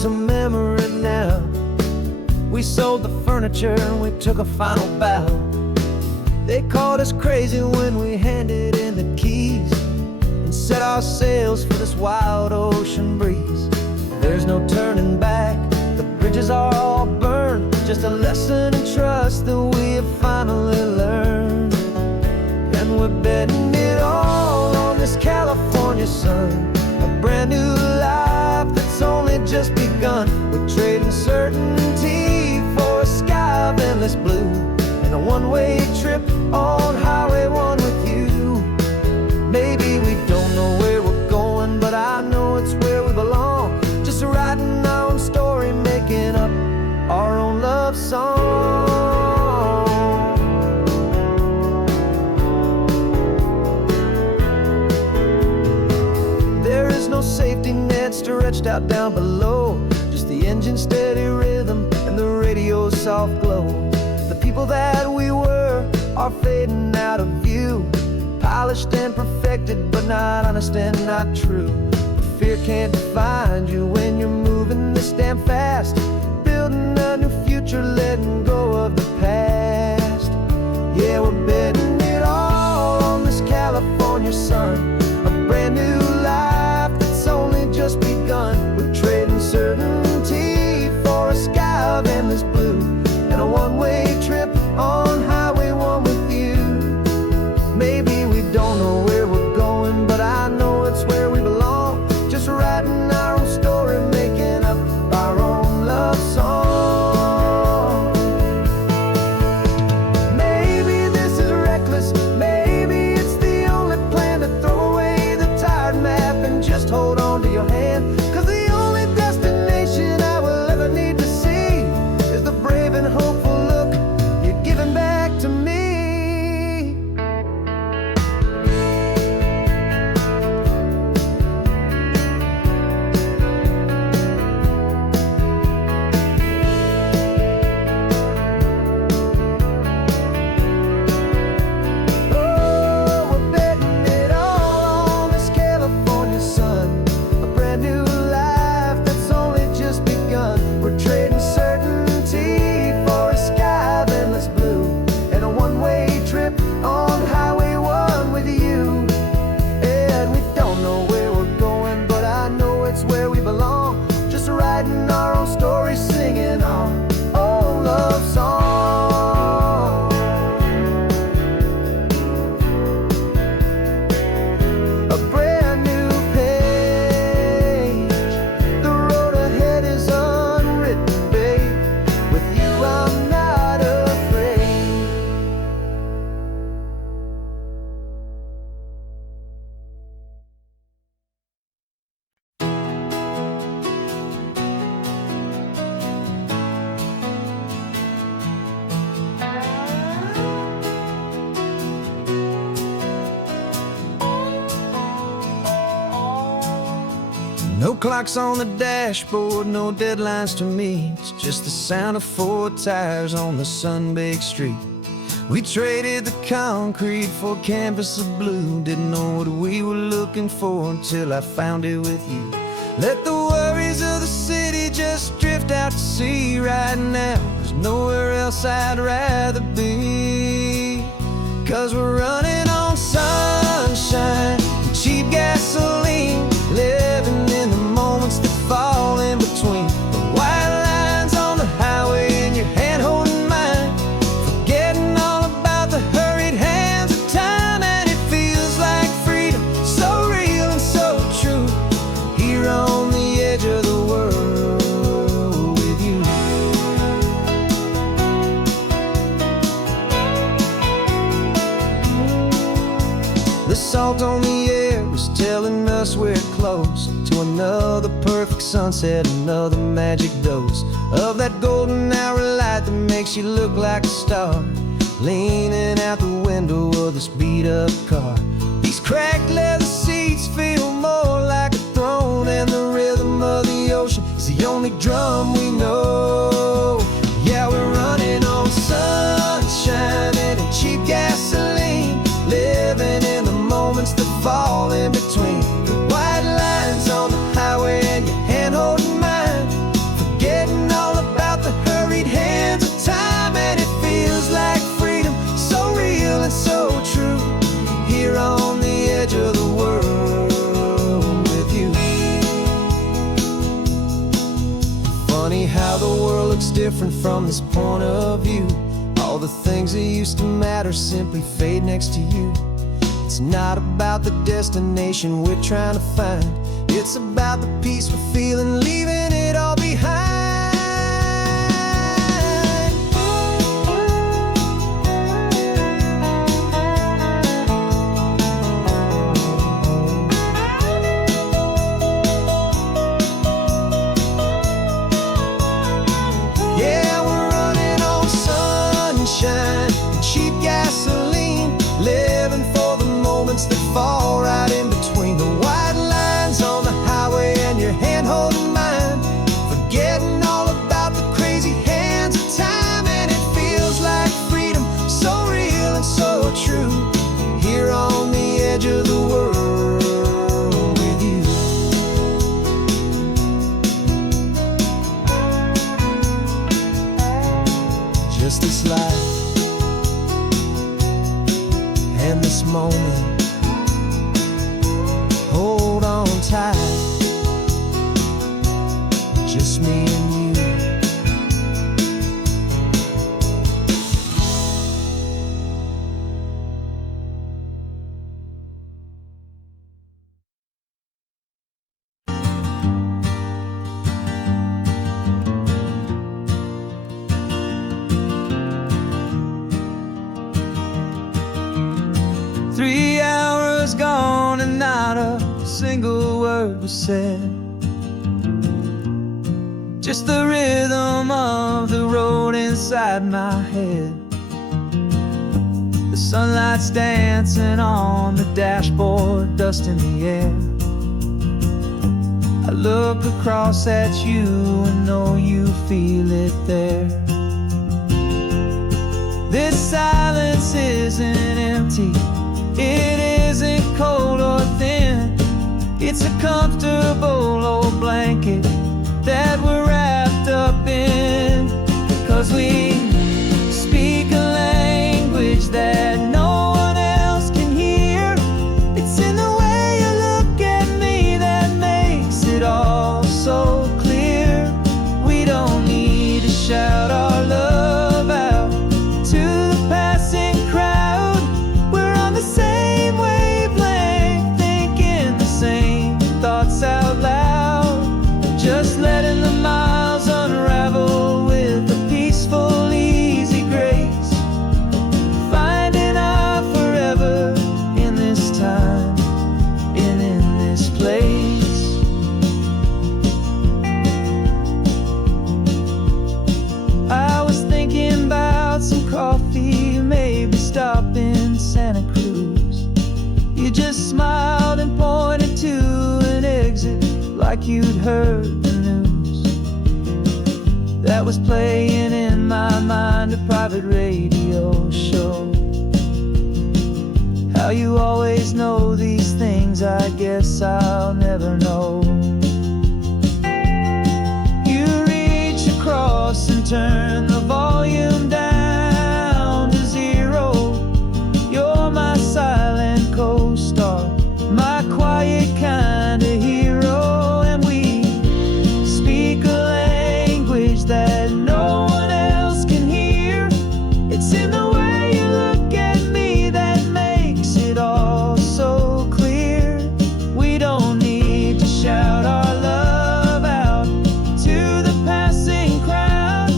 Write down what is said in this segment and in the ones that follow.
is a memory now. We sold the furniture and we took a final bow. They called us crazy when we handed in the keys and set our sails for this wild ocean breeze. There's no turning back, the bridges are all burned. Just a lesson in trust that we have finally learned. And we're betting it all on this California sun, a brand new life that's only just begun. We're trading certainty for a sky of endless blue, and a one-way trip on Highway 1 with you. Maybe we don't know where we're going, but I know it's where we belong. Just writing our own story, making up our own love song. There is no safety net stretched out down below, just the engine's steady rhythm and the radio's soft glow. The people that we were are fading out of view, polished and perfected, but not honest and not true. Fear can't define you when you're moving this damn fast, building a new future, letting go of the past. Yeah, we're betting it all on this California sun, a brand new life that's only just begun. We're trading certainty for a sky of endless blue, and a one-way trip on Highway 1 with you. Maybe we don't know where we're going, but I know it's where we belong. Just writing our own story, making up our own love song. Maybe this is reckless, maybe it's the only plan to throw away the tired map and just hold on to your hand. 'Cause the only destination I will ever need to see is the brave and hopeful look you're giving back to me. No clocks on the dashboard, no deadlines to meet. It's just the sound of 4 tires on the sun-baked street. We traded the concrete for a canvas of blue. Didn't know what we were looking for until I found it with you. Let the worries of the city just drift out to sea right now. There's nowhere else I'd rather be. 'Cause we're running on sunshine and cheap gasoline, living in the moments that fall in between. The white lines on the highway and your hand holding mine, forgetting all about the hurried hands of time. And it feels like freedom, so real and so true, here on the edge of the world with you. The salt on the air was telling us we're close to another perfect sunset, another magic dose of that golden hour light that makes you look like a star, leaning out the window of this beat-up car. These cracked leather seats feel more like a throne, and the rhythm of the ocean is the only drum we know. Yeah, we're running on sunshine and cheap gasoline, living in the moments that fall in between. The white lines on the highway and your hand holding mine, looks different from this point of view. All the things that used to matter simply fade next to you. It's not about the destination we're trying to find. It's about the peace we're feeling, leaving it all behind. Yeah, we're running on sunshine and cheap gasoline, living for the moments that fall right in between the white lines on the highway and your hand holding mine, forgetting all about the crazy hands of time. And it feels like freedom, so real and so true, here on the edge of the world with you. Just this life and this moment, hold on tight, just me and you. 3 hours gone and not a single word was said. Just the rhythm of the road inside my head. The sunlight's dancing on the dashboard, dust in the air. I look across at you and know you feel it there. This silence isn't empty, it isn't cold or thin. It's a comfortable old blanket that we're wrapped up in. 'Cause we speak a language that no one else can hear. It's in the way you look at me that makes it all so clear. We don't need to shout our love out to the passing crowd. We're on the same wavelength, thinking the same thoughts out loud. Just letting the miles unravel with a peaceful, easy grace. Finding our forever in this time and in this place. I was thinking about some coffee, maybe stop in Santa Cruz. You just smiled and pointed to an exit like you'd heard the news. That was playing in my mind, a private radio show. How you always know these things, I guess I'll never know. You reach across and turn the volume down to 0. You're my silent co-star, my quiet kind of hero. And we speak a language that no one else can hear. It's in the way you look at me that makes it all so clear. We don't need to shout our love out to the passing crowd.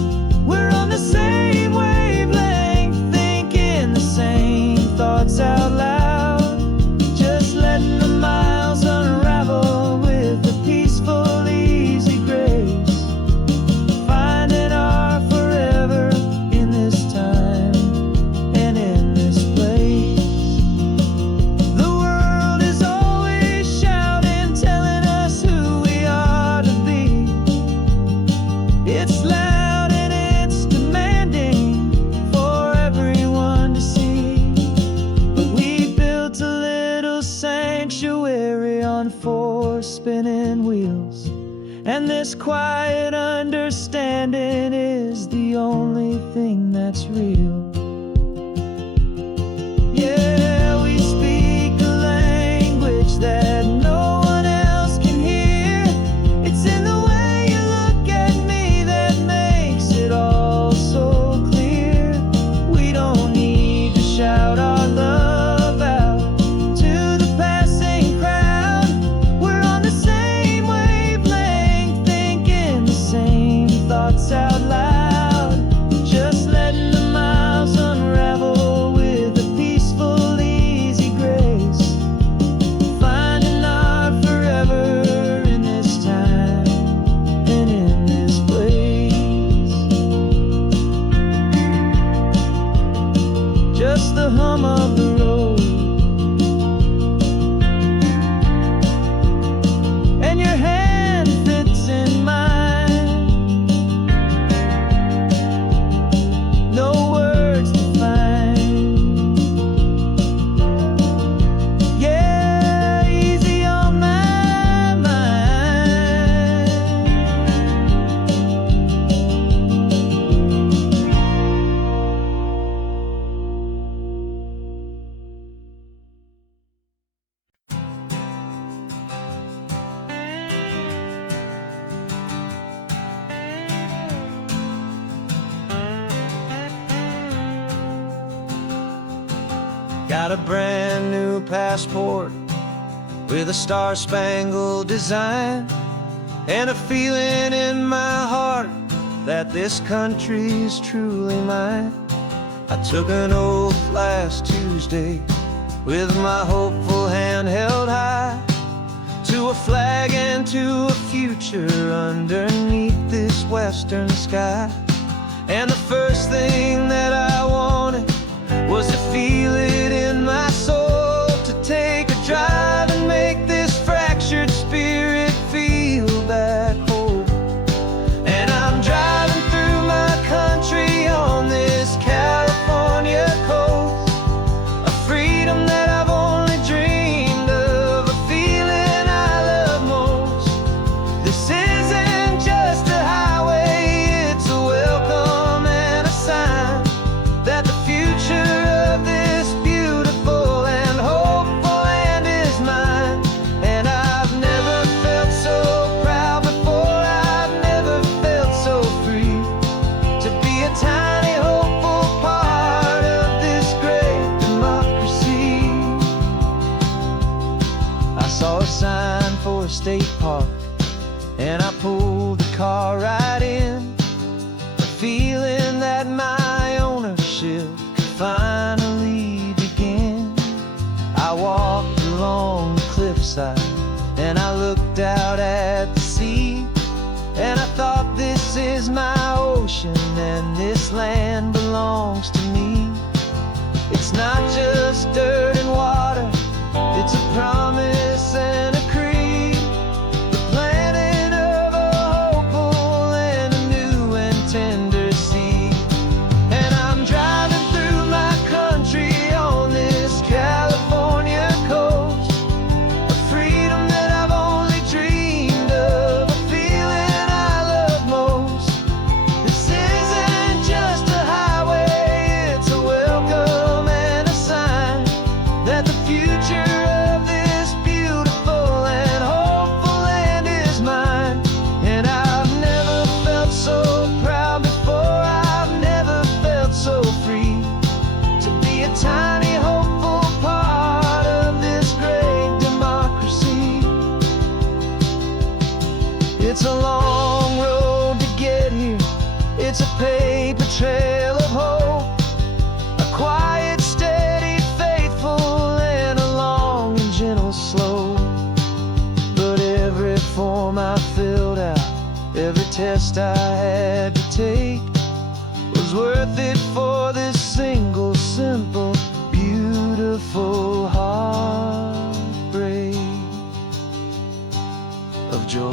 We're on the same wavelength, thinking the same thoughts out loud. Just letting the miles unravel with a peaceful, easy grace. Finding our forever in this time and in this place. The world is always shouting, telling us who we are to be. It's loud and it's demanding for everyone to see. But we built a little sanctuary on 4 spinning wheels, and this quiet understanding is the only thing that's real. Yeah, we speak a language that no one else can hear. It's in the way you look at me that makes Got a brand new passport with a star-spangled design, and a feeling in my heart that this country's truly mine. I took an oath last Tuesday with my hopeful hand held high, to a flag and to a future underneath this western sky. And the first thing that I wanted was to feel it in my soul, to take a drive and make this fractured spirit feel back home. And I'm driving through my country on this California coast, a freedom that I've only dreamed of, a feeling I love most. This isn't just a highway, it's a welcome and a sign that the future of this beautiful and hopeful land is mine. And I've never felt so proud before, I've never felt so free, to be a tiny hopeful part of this great democracy. I saw a sign for a state park, and I pulled the car right in, a feeling that my ownership could finally begin. I walked along the cliffside and I looked out at the sea, and I thought, this is my ocean and this land belongs to me. It's not just dirt and water, it's a promise and a creed, the planting of a hopeful and a new and tender seed. And I'm driving through my country on this California coast, a freedom that I've only dreamed of, a feeling I love most. This isn't just a highway, it's a welcome and a sign that the future of this beautiful and hopeful land is mine. And I've never felt so proud before, I've never felt so free, to be a tiny hopeful part of this great democracy. It's a long road to get here, it's a paper trail of hope, a quiet, steady, faithful, and a long and gentle slope. But every form I filled out, every test I had to take, was worth it for this single, simple, beautiful heartbreak of joy.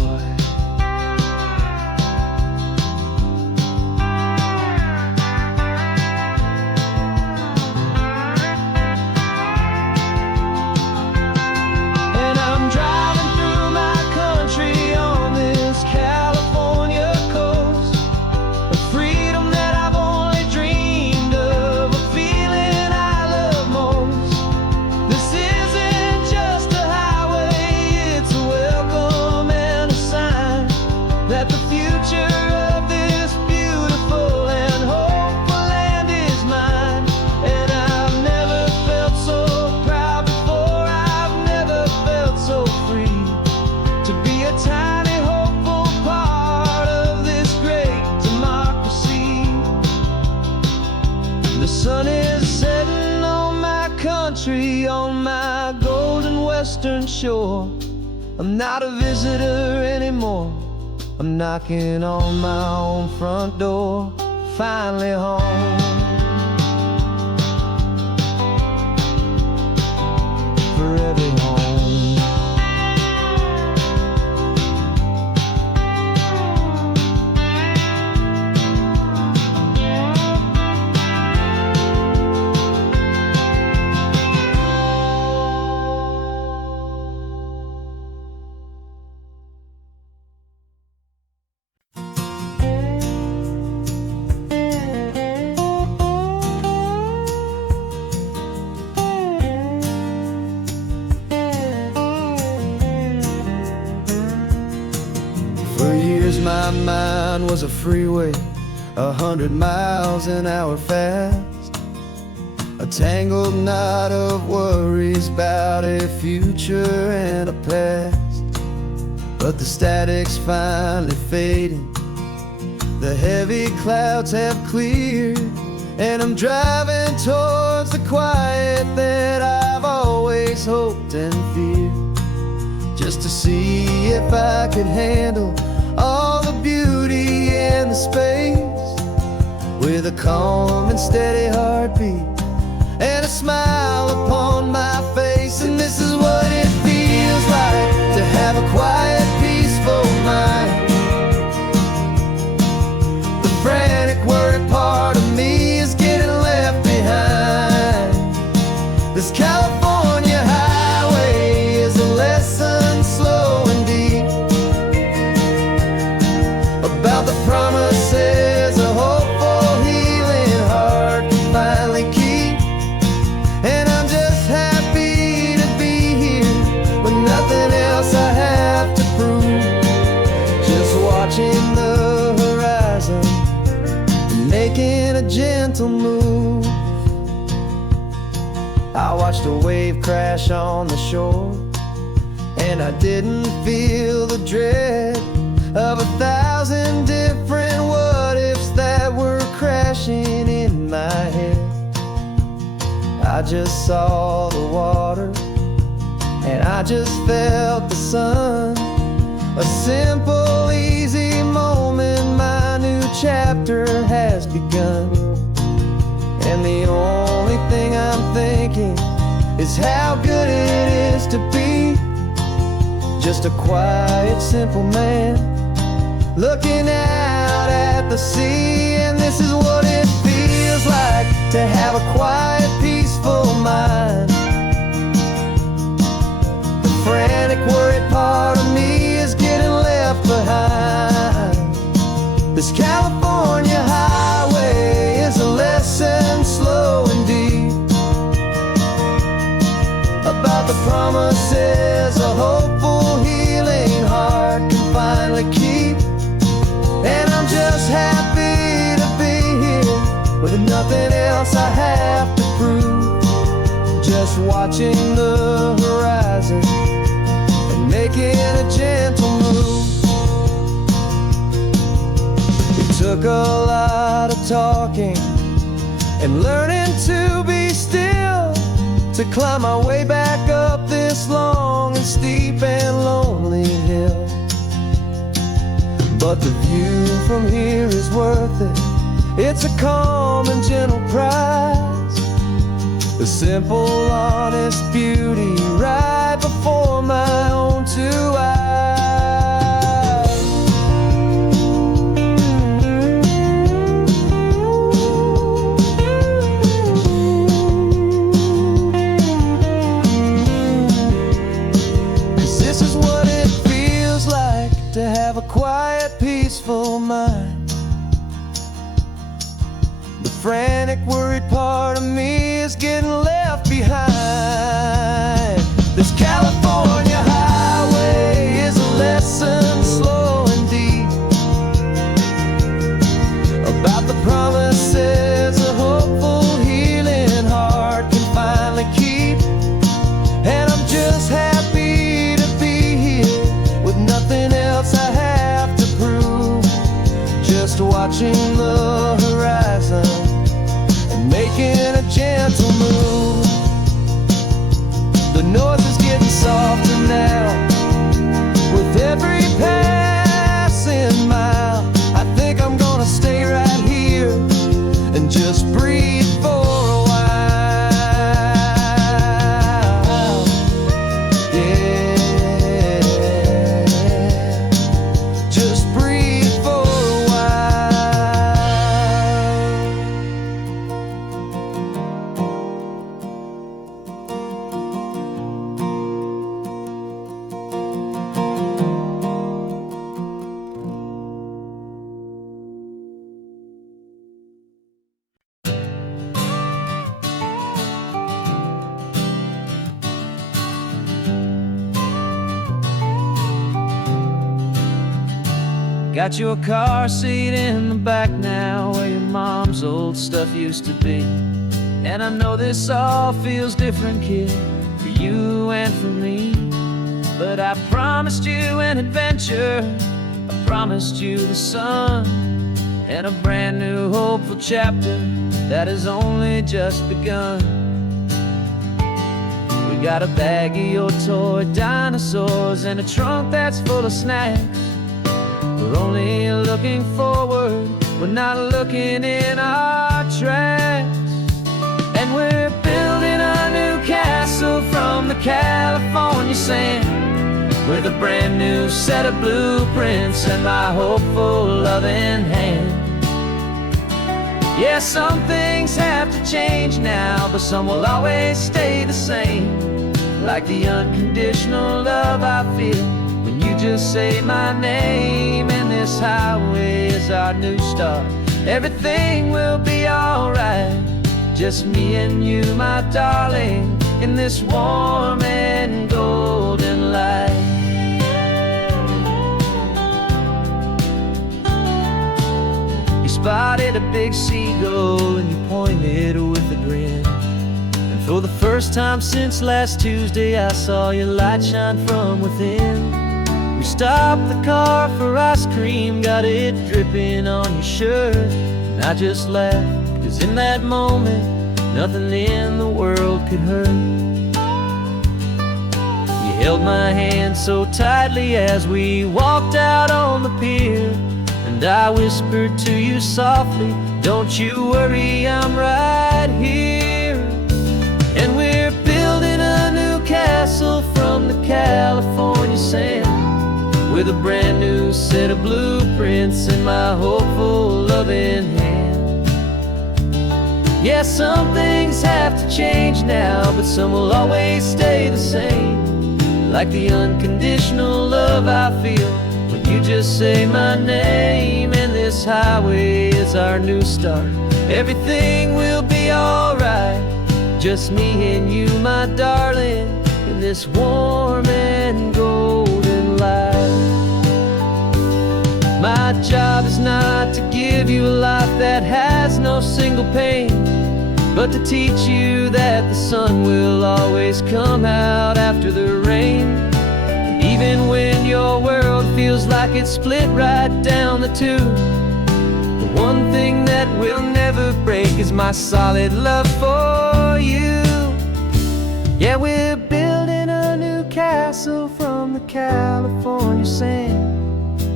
And I'm driving through my country on this California coast, a freedom that I've only dreamed of, a feeling I love most. This isn't just a highway, it's a welcome and a sign that the future of this beautiful and hopeful land is mine. And I've never felt so proud before, I've never felt so free, to be a tiny hopeful part of this great democracy. The sun is setting on my country, on my golden western shore. I'm not a visitor anymore, I'm knocking on my own front door, finally home. For every home. For years my mind was a freeway, 100 miles an hour fast. a tangled knot of worries about a future and a past. But the static's finally fading, the heavy clouds have cleared, and I'm driving towards the quiet that I've always hoped and feared, just to see if I could handle all the beauty and the space, with a calm and steady heartbeat and a smile upon my face. And this is what it feels like to have a quiet, peaceful mind. The frantic, worried part of me is getting left behind. This California highway is a lesson slow and deep about the promises a hopeful, healing heart can finally keep. And I'm just happy to be here with nothing else I have to prove, just watching the horizon and making a gentle move. I watched a wave crash on the shore, and I didn't feel the dread of 1,000 different what-ifs that were crashing in my head. I just saw the water, and I just felt the sun. A simple, easy moment, my new chapter has begun. And the only thing I'm thinking is how good it is to be just a quiet, simple man looking out at the sea. And this is what it feels like to have a quiet, peaceful mind. The frantic, worried part of me is getting left behind. This California highway is a lesson slow and deep about the promises a hopeful, healing heart can finally keep. And I'm just happy to be here with nothing else I have to prove, just watching the horizon and making a gentle move. It took a lot of talking and learning to be still to climb my way back up this long and steep and lonely hill. But the view from here is worth it. It's a calm and gentle prize, the simple, honest beauty right before my own two eyes. This is what it feels like to have a quiet, peaceful mind. The frantic, worried part of me is getting left behind. This California highway is a lesson slow and deep about the promises a hopeful, healing heart can finally keep. And I'm just happy to be here with nothing else I have to prove, just watching the horizon and making a gentle move. The noise is getting softer now with every passing mile. I think I'm gonna stay right here and just breathe for a while. Just breathe for a while. Got your car seat in the back now, where your mom's old stuff used to be. And I know this all feels different, kid, for you and for me. But I promised you an adventure, I promised you the sun, and a brand new hopeful chapter that has only just begun. We got a bag of your toy dinosaurs and a trunk that's full of snacks. We're only looking forward, we're not looking in our tracks. And we're building a new castle from the California sand, with a brand new set of blueprints and my hopeful loving hand. Yeah, some things have to change now, but some will always stay the same. Like the unconditional love I feel when you just say my name. And this highway is our new start, everything will be alright. Just me and you, my darling, in this warm and golden light. Spotted a big seagull and you pointed with a grin. And for the first time since last Tuesday, I saw your light shine from within. We stopped the car for ice cream, got it dripping on your shirt. And I just laughed, 'cause in that moment, nothing in the world could hurt. You held my hand so tightly as we walked out on the pier, and I whispered to you softly, don't you worry, I'm right here. And we're building a new castle from the California sand, with a brand new set of blueprints in my hopeful loving hand. Yeah, some things have to change now, but some will always stay the same. Like the unconditional love I feel when you just say my name. And this highway is our new start, everything will be alright. Just me and you, my darling, in this warm and golden light. My job is not to give you a life that has no single pain, but to teach you that the sun will always come out after the rain. Even when your world feels like it's split right down the two, the one thing that will never break is my solid love for you. Yeah, we're building a new castle from the California sand,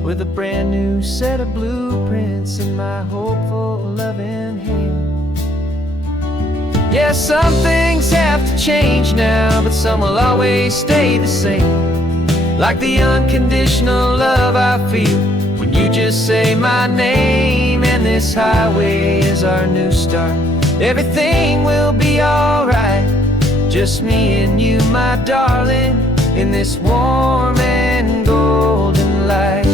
with a brand new set of blueprints in my hopeful loving hand. Yeah, some things have to change now, but some will always stay the same. Like the unconditional love I feel when you just say my name. And this highway is our new start, everything will be alright. Just me and you, my darling, in this warm and golden light.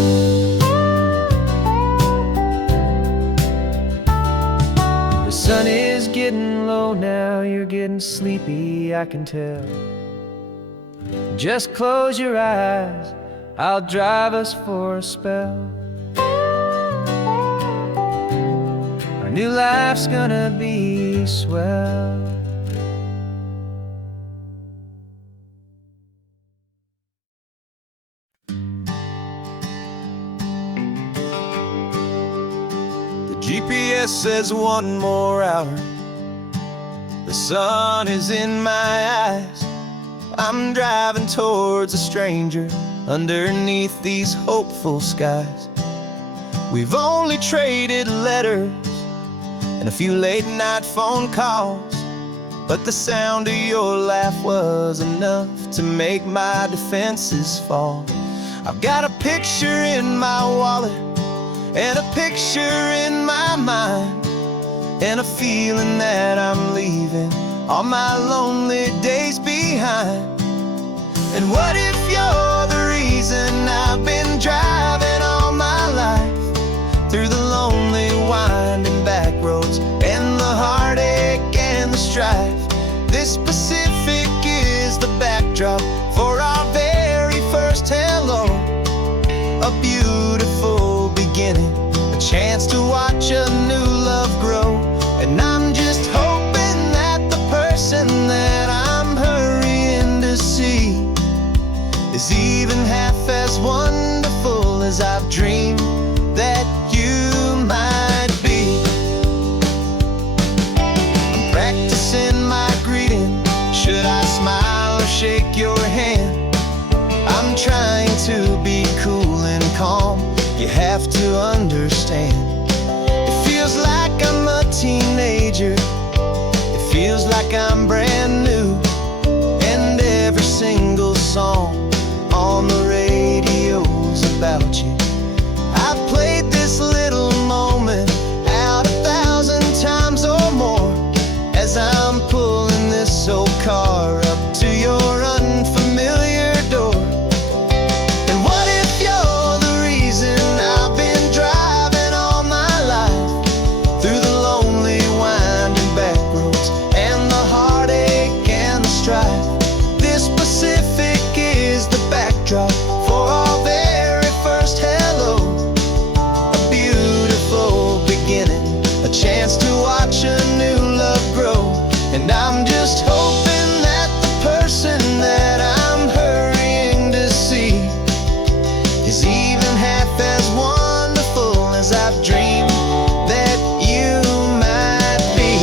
The sun is getting low now, you're getting sleepy, I can tell. Just close your eyes, I'll drive us for a spell. Our new life's gonna be swell. The GPS says one more hour, the sun is in my eyes. I'm driving towards a stranger underneath these hopeful skies. We've only traded letters and a few late night phone calls, but the sound of your laugh was enough to make my defenses fall. I've got a picture in my wallet and a picture in my mind, and a feeling that I'm leaving all my lonely days behind. And what if you're the reason I've been driving all my life, through the lonely winding back roads and the heartache and the strife? This Pacific is the backdrop for our very first hello, a beautiful beginning, a chance to watch a new love grow. And I'm just hoping that as I've dreamed that you might be. I'm practicing my greeting. Should I smile or shake your hand? I'm trying to be cool and calm. You have to understand. It feels like I'm a teenager. It feels like I'm brand new. And every single song on the radio's about you. I've played this little moment out 1,000 times or more as I'm pulling this old car up to your unfamiliar door. And what if you're the reason I've been driving all my life through the lonely winding back roads and the heartache and the strife? This Pacific is the backdrop for our very first hello. A beautiful beginning, a chance to watch a new love grow. And I'm just hoping that the person that I'm hurrying to see is even half as wonderful as I've dreamed that you might be.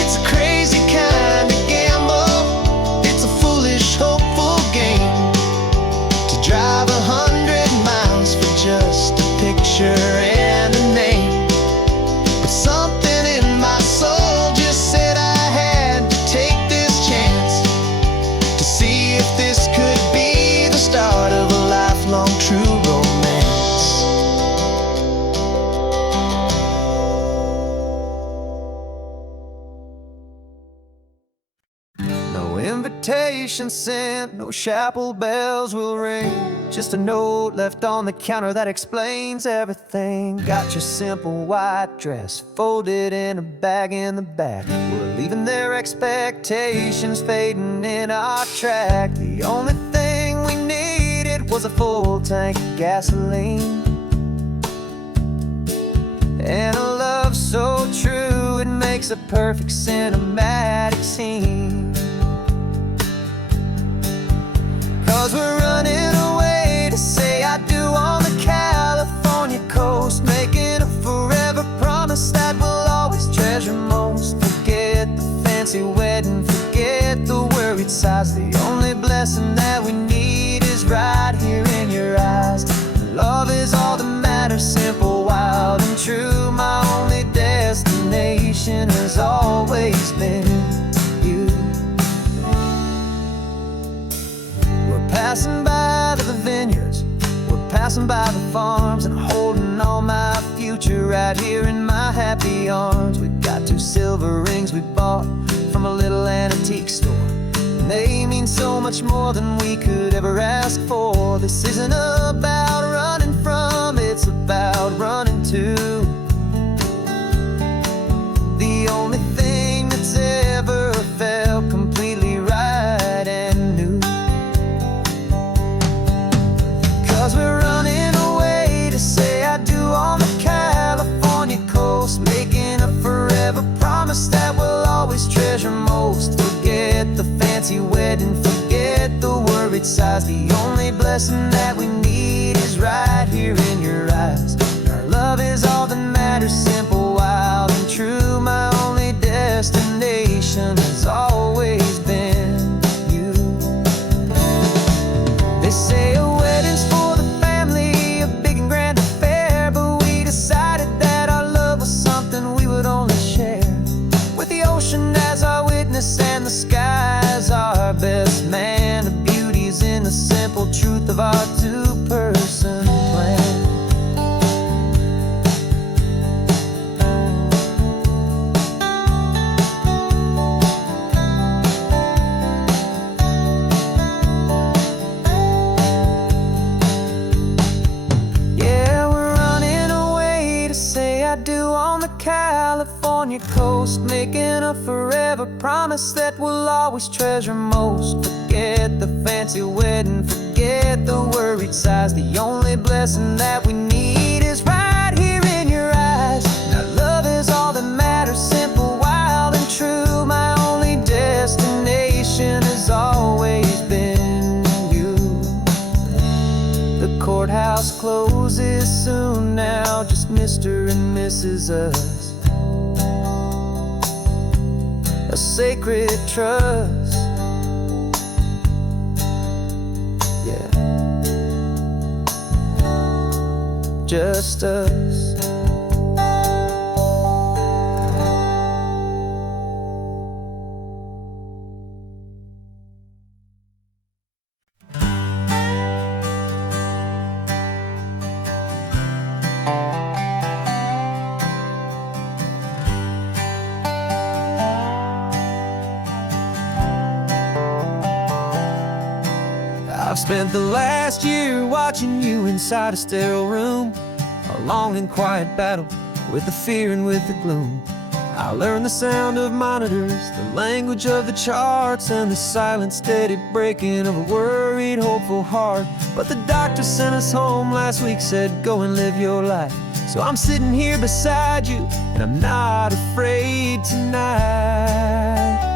It's a crazy kind of gamble. It's a foolish, hopeful game to drive 100 miles for just a picture and a name. But something in my soul just said I had to take this chance to see if this could be the start of a lifelong true romance. No invitation sent, no chapel bells will ring. Just a note left on the counter that explains everything. Got your simple white dress folded in a bag in the back. We're leaving their expectations fading in our track. The only thing we needed was a full tank of gasoline and a love so true it makes a perfect cinematic scene. 'Cause we're running away to say I do on the California coast, making a forever promise that we'll always treasure most. Forget the fancy wedding, forget the worried sighs. The only blessing that we need is right here in your eyes. Love is all that matters, simple, wild, and true. My only destination has always been you. We're passing by the vineyards, we're passing by the farms, and holding on my future right here in my happy arms. We've got 2 silver rings we bought from a little antique store, and they mean so much more than we could ever ask for. This isn't about running from, it's about running to the only thing that's ever felt completely right and new. 'Cause we're running away to say I do on the California coast, making a forever promise that we'll always treasure most. Forget the fancy wedding, forget the worried sighs. The only blessing that we need is right here in your eyes. Our love is all that matters, simple, wild, and true. My only destination has always been you. They say a wedding's for the family, a big and grand affair, but we decided that our love was something we would only share with the ocean as our witness and the sky as our best man. The beauty's in the simple truth of our 2-person plan. California coast, making a forever promise that we'll always treasure most. Forget the fancy wedding, forget the worried sighs. The only blessing that we need is right here in your eyes. Now love is all that matters, simple, wild, and true. My only destination has always been you. The courthouse closes soon now, just Mr. and Mrs. Us. A sacred trust. Yeah, just us. I've spent the last year watching you inside a sterile room, a long and quiet battle with the fear and with the gloom. I learned the sound of monitors, the language of the charts, and the silent, steady breaking of a worried, hopeful heart. But the doctor sent us home last week, said, go and live your life. So I'm sitting here beside you, and I'm not afraid tonight.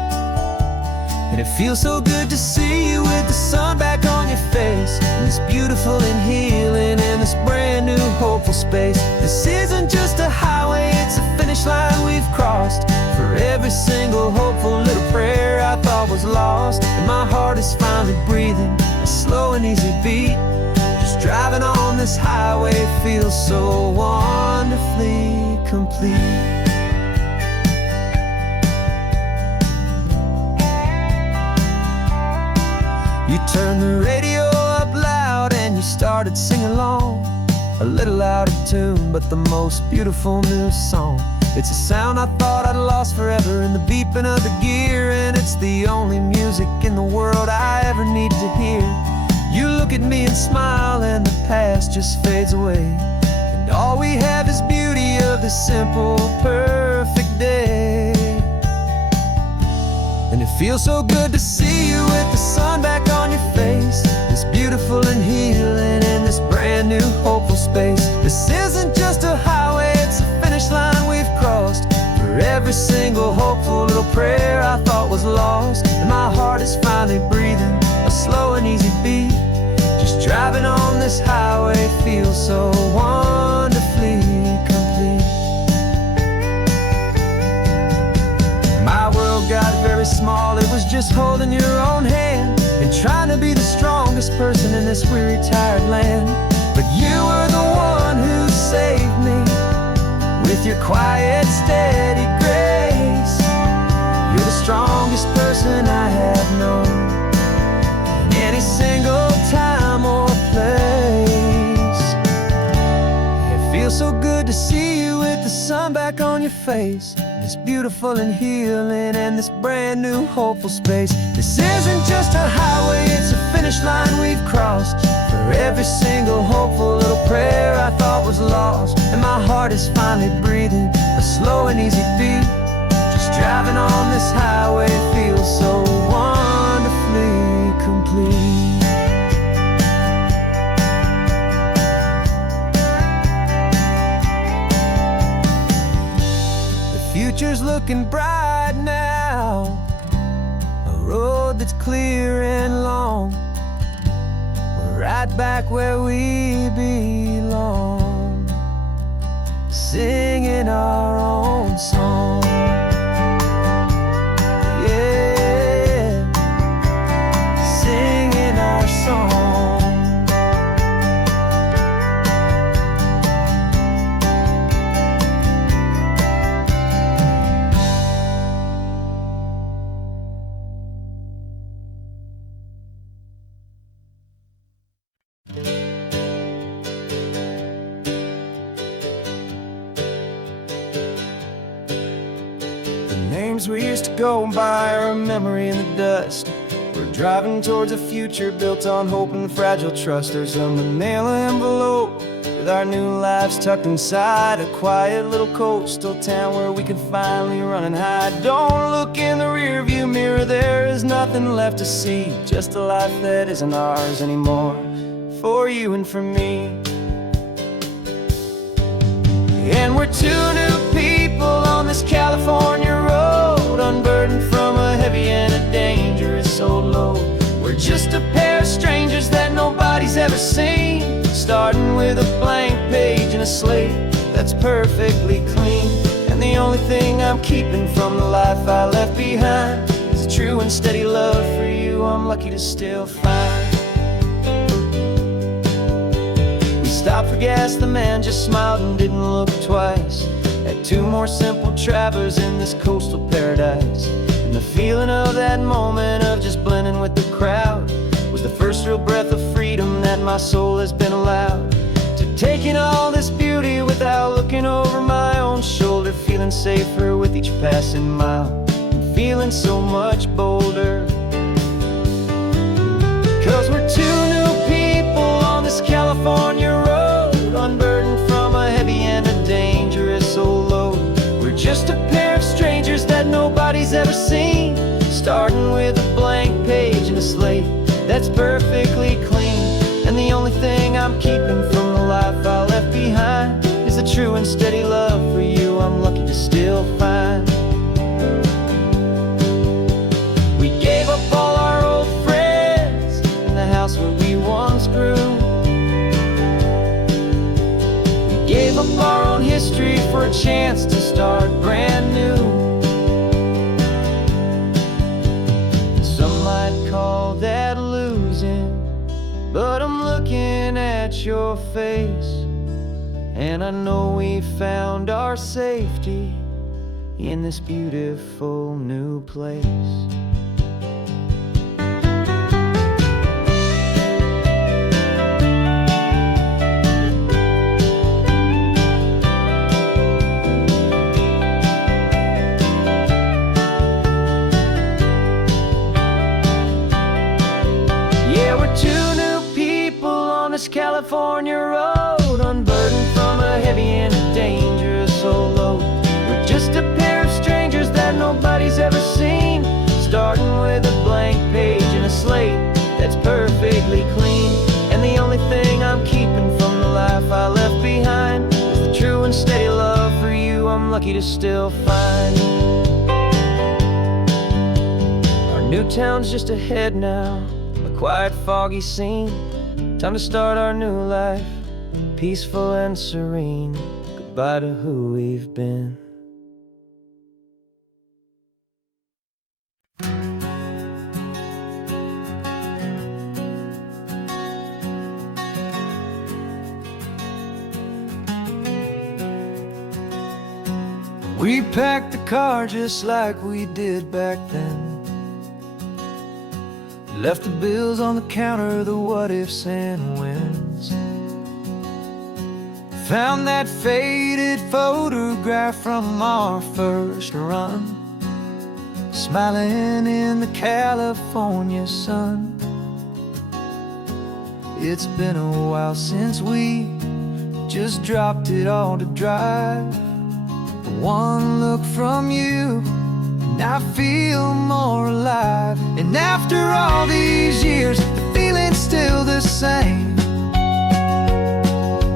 And it feels so good to see you with the sun back on your face, and this beautiful and healing in this brand new hopeful space. This isn't just a highway, it's a finish line we've crossed. For every single hopeful little prayer I thought was lost, and my heart is finally breathing a slow and easy beat. Just driving on this highway feels so wonderfully complete. You turned the radio up loud and you started singing along, a little out of tune, but the most beautiful new song. It's a sound I thought I'd lost forever in the beeping of the gear, and it's the only music in the world I ever need to hear. You look at me and smile, and the past just fades away, and all we have is beauty of this simple, perfect day. And it feels so good to see you with the sun back on your face, this beautiful and healing in this brand new hopeful space. This isn't just a highway, it's a finish line we've crossed. For every single hopeful little prayer I thought was lost, and my heart is finally breathing a slow and easy beat. Just driving on this highway feels so wonderfully complete. My world got very small, it was just holding your own hand and trying to be the strongest person in this weary, tired land. But you were the one who saved me with your quiet, steady grace. You're the strongest person I have known in any single time or place. It feels so good to see you with the sun back on your face, this beautiful and healing and this brand new hopeful space. This isn't just a highway, it's a finish line we've crossed. For every single hopeful little prayer I thought was lost, and my heart is finally breathing a slow and easy beat. Just driving on this highway feels so wonderfully complete. Future's looking bright now, a road that's clear and long. We're right back where we belong, singing our own song. Yeah, singing our song. Names we used to go by are a memory in the dust. We're driving towards a future built on hope and fragile trust. There's a manila envelope with our new lives tucked inside, a quiet little coastal town where we can finally run and hide. Don't look in the rearview mirror, there is nothing left to see, just a life that isn't ours anymore, for you and for me. And we're two new people on this California road, unburdened from a heavy and a dangerous old load. We're just a pair of strangers that nobody nobody's ever seen. Starting with a blank page and a slate that's perfectly clean. And the only thing I'm keeping from the life I left behind is a true and steady love for you I'm lucky to still find. We stopped for gas, the man just smiled and didn't look twice. Had two more simple travelers in this coastal paradise. And the feeling of that moment of just blending with the crowd was the first real breath of freedom that my soul has been allowed to take in all this beauty without looking over my own shoulder, feeling safer with each passing mile and feeling so much bolder. 'Cause we're two new people on this California road, unburdened from a heavy and a dangerous old load. We're just a pair of strangers that nobody's ever seen, starting with a blank page and a slate that's perfectly clean. And the only thing I'm keeping from the life I left behind is a true and steady love for you I'm lucky to still find. We gave up all our old friends in the house where we once grew. We gave up our own history for a chance to start brand new. Some might call that losing, but I'm looking at your face, and I know we found our safety in this beautiful new place. Yeah, we're two new people on this California road, unburdened from a heavy and a dangerous old load. We're just a pair of strangers that nobody's ever seen, starting with a blank page and a slate that's perfectly clean. And the only thing I'm keeping from the life I left behind is the true and steady love for you I'm lucky to still find. Our new town's just ahead now, a quiet, foggy scene. Time to start our new life, peaceful and serene. Goodbye to who we've been. We packed the car just like we did back then. Left the bills on the counter, the what ifs and whens. Found that faded photograph from our first run, smiling in the California sun. It's been a while since we just dropped it all to drive. One look from you and I feel more alive. And after all these years, the feeling's still the same.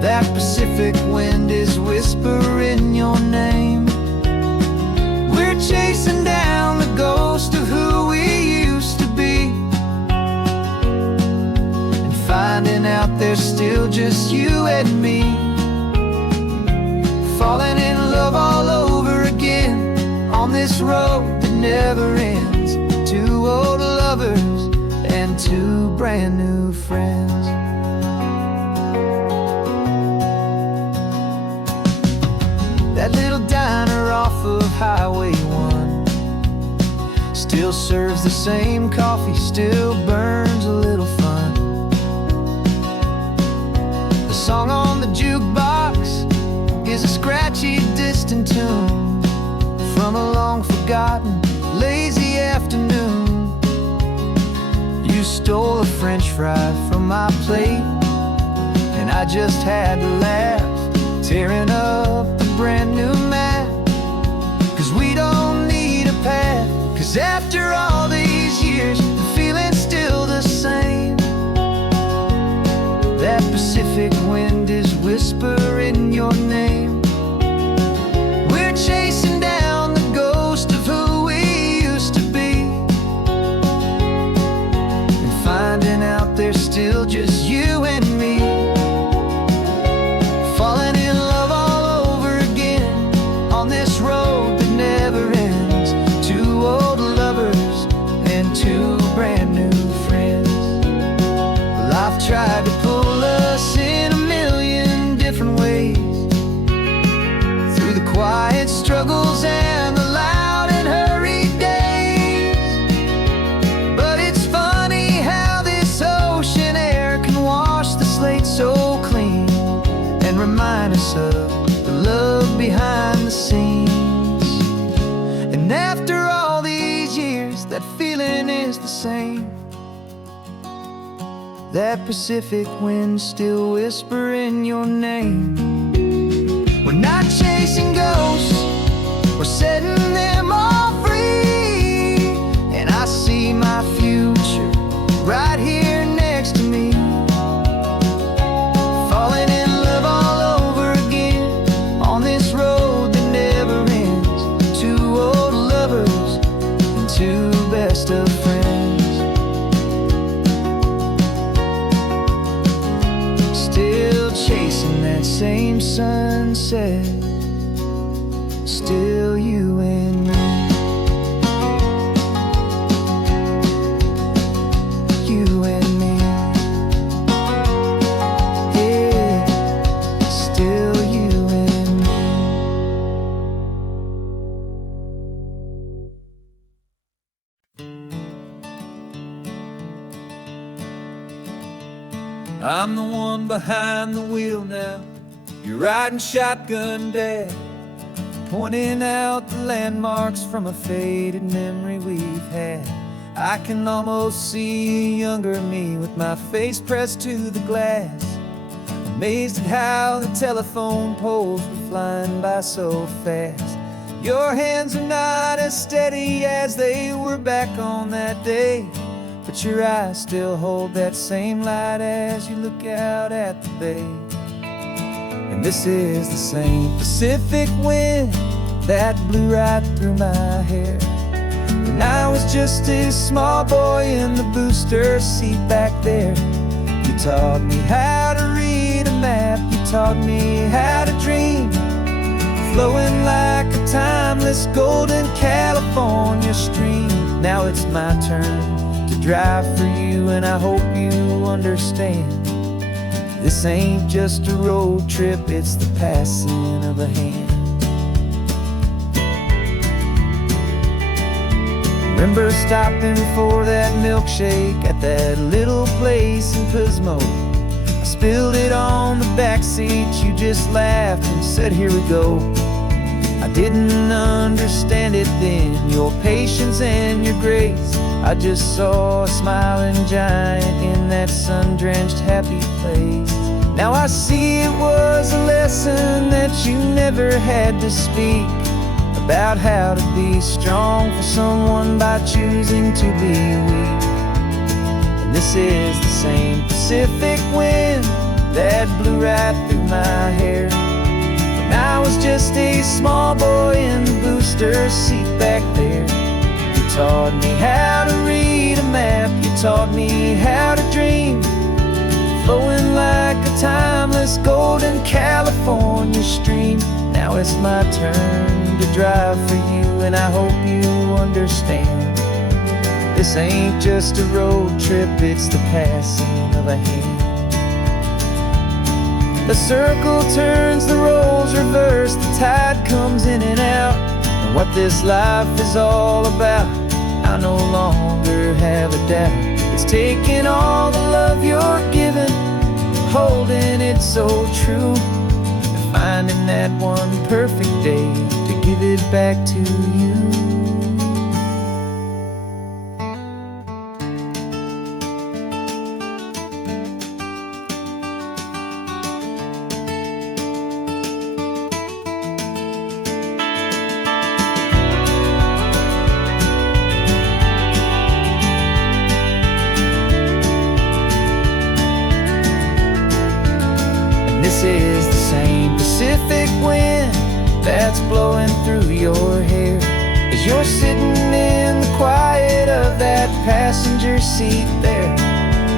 That Pacific wind is whispering your name. We're chasing down the ghost of who we used to be, and finding out there's still just you and me. Falling in love all over again on this road that never ends. Two old lovers and two brand new friends. That little diner off of Highway 1 still serves the same coffee, still burns a little fun. The song on the jukebox is a scratchy, distant tune from a long-forgotten, lazy afternoon. You stole a French fry from my plate, and I just had to laugh, tearing up the brand new map. 'Cause we don't need a path, 'cause after all these years, the feeling's still the same. That Pacific wind is whispering your name. We're chasing down the ghost of who we used to be, and finding out there's still just you remind us of the love behind the scenes. And after all these years, that feeling is the same. That Pacific wind still whispering your name. We're not chasing ghosts, we're setting them all free. And I see my future right here next to me, falling in love all over again on this road that never ends. Two old lovers and two best of friends, still chasing that same sunset. Still you and me, you and me, yeah, still you and me. I'm the one behind the wheel now, you're riding shotgun, Dad, pointing out the landmarks from a faded memory we've had. I can almost see a younger me with my face pressed to the glass, amazed at how the telephone poles were flying by so fast. Your hands are not as steady as they were back on that day, but your eyes still hold that same light as you look out at the bay. And this is the same Pacific wind that blew right through my hair when I was just a small boy in the booster seat back there. You taught me how to read a map, you taught me how to dream, flowing like a timeless golden California stream. Now it's my turn to drive for you, and I hope you understand. This ain't just a road trip, it's the passing of a hand. Remember stopping for that milkshake at that little place in Pismo. I spilled it on the back seat, you just laughed and said, here we go. I didn't understand it then, your patience and your grace. I just saw a smiling giant in that sun-drenched happy place. Now I see it was a lesson that you never had to speak, about how to be strong for someone by choosing to be weak. And this is the same Pacific wind that blew right through my hair when I was just a small boy in the booster seat back there. You taught me how to read a map, you taught me how to dream, flowing like a timeless golden California stream. Now it's my turn to drive for you, and I hope you understand. This ain't just a road trip, it's the passing of a hand. The circle turns, the roles reverse, the tide comes in and out. And what this life is all about, I no longer have a doubt. It's taking all the love you're giving, holding it so true, and finding that one perfect day to give it back to you. This is the same Pacific wind that's blowing through your hair as you're sitting in the quiet of that passenger seat there.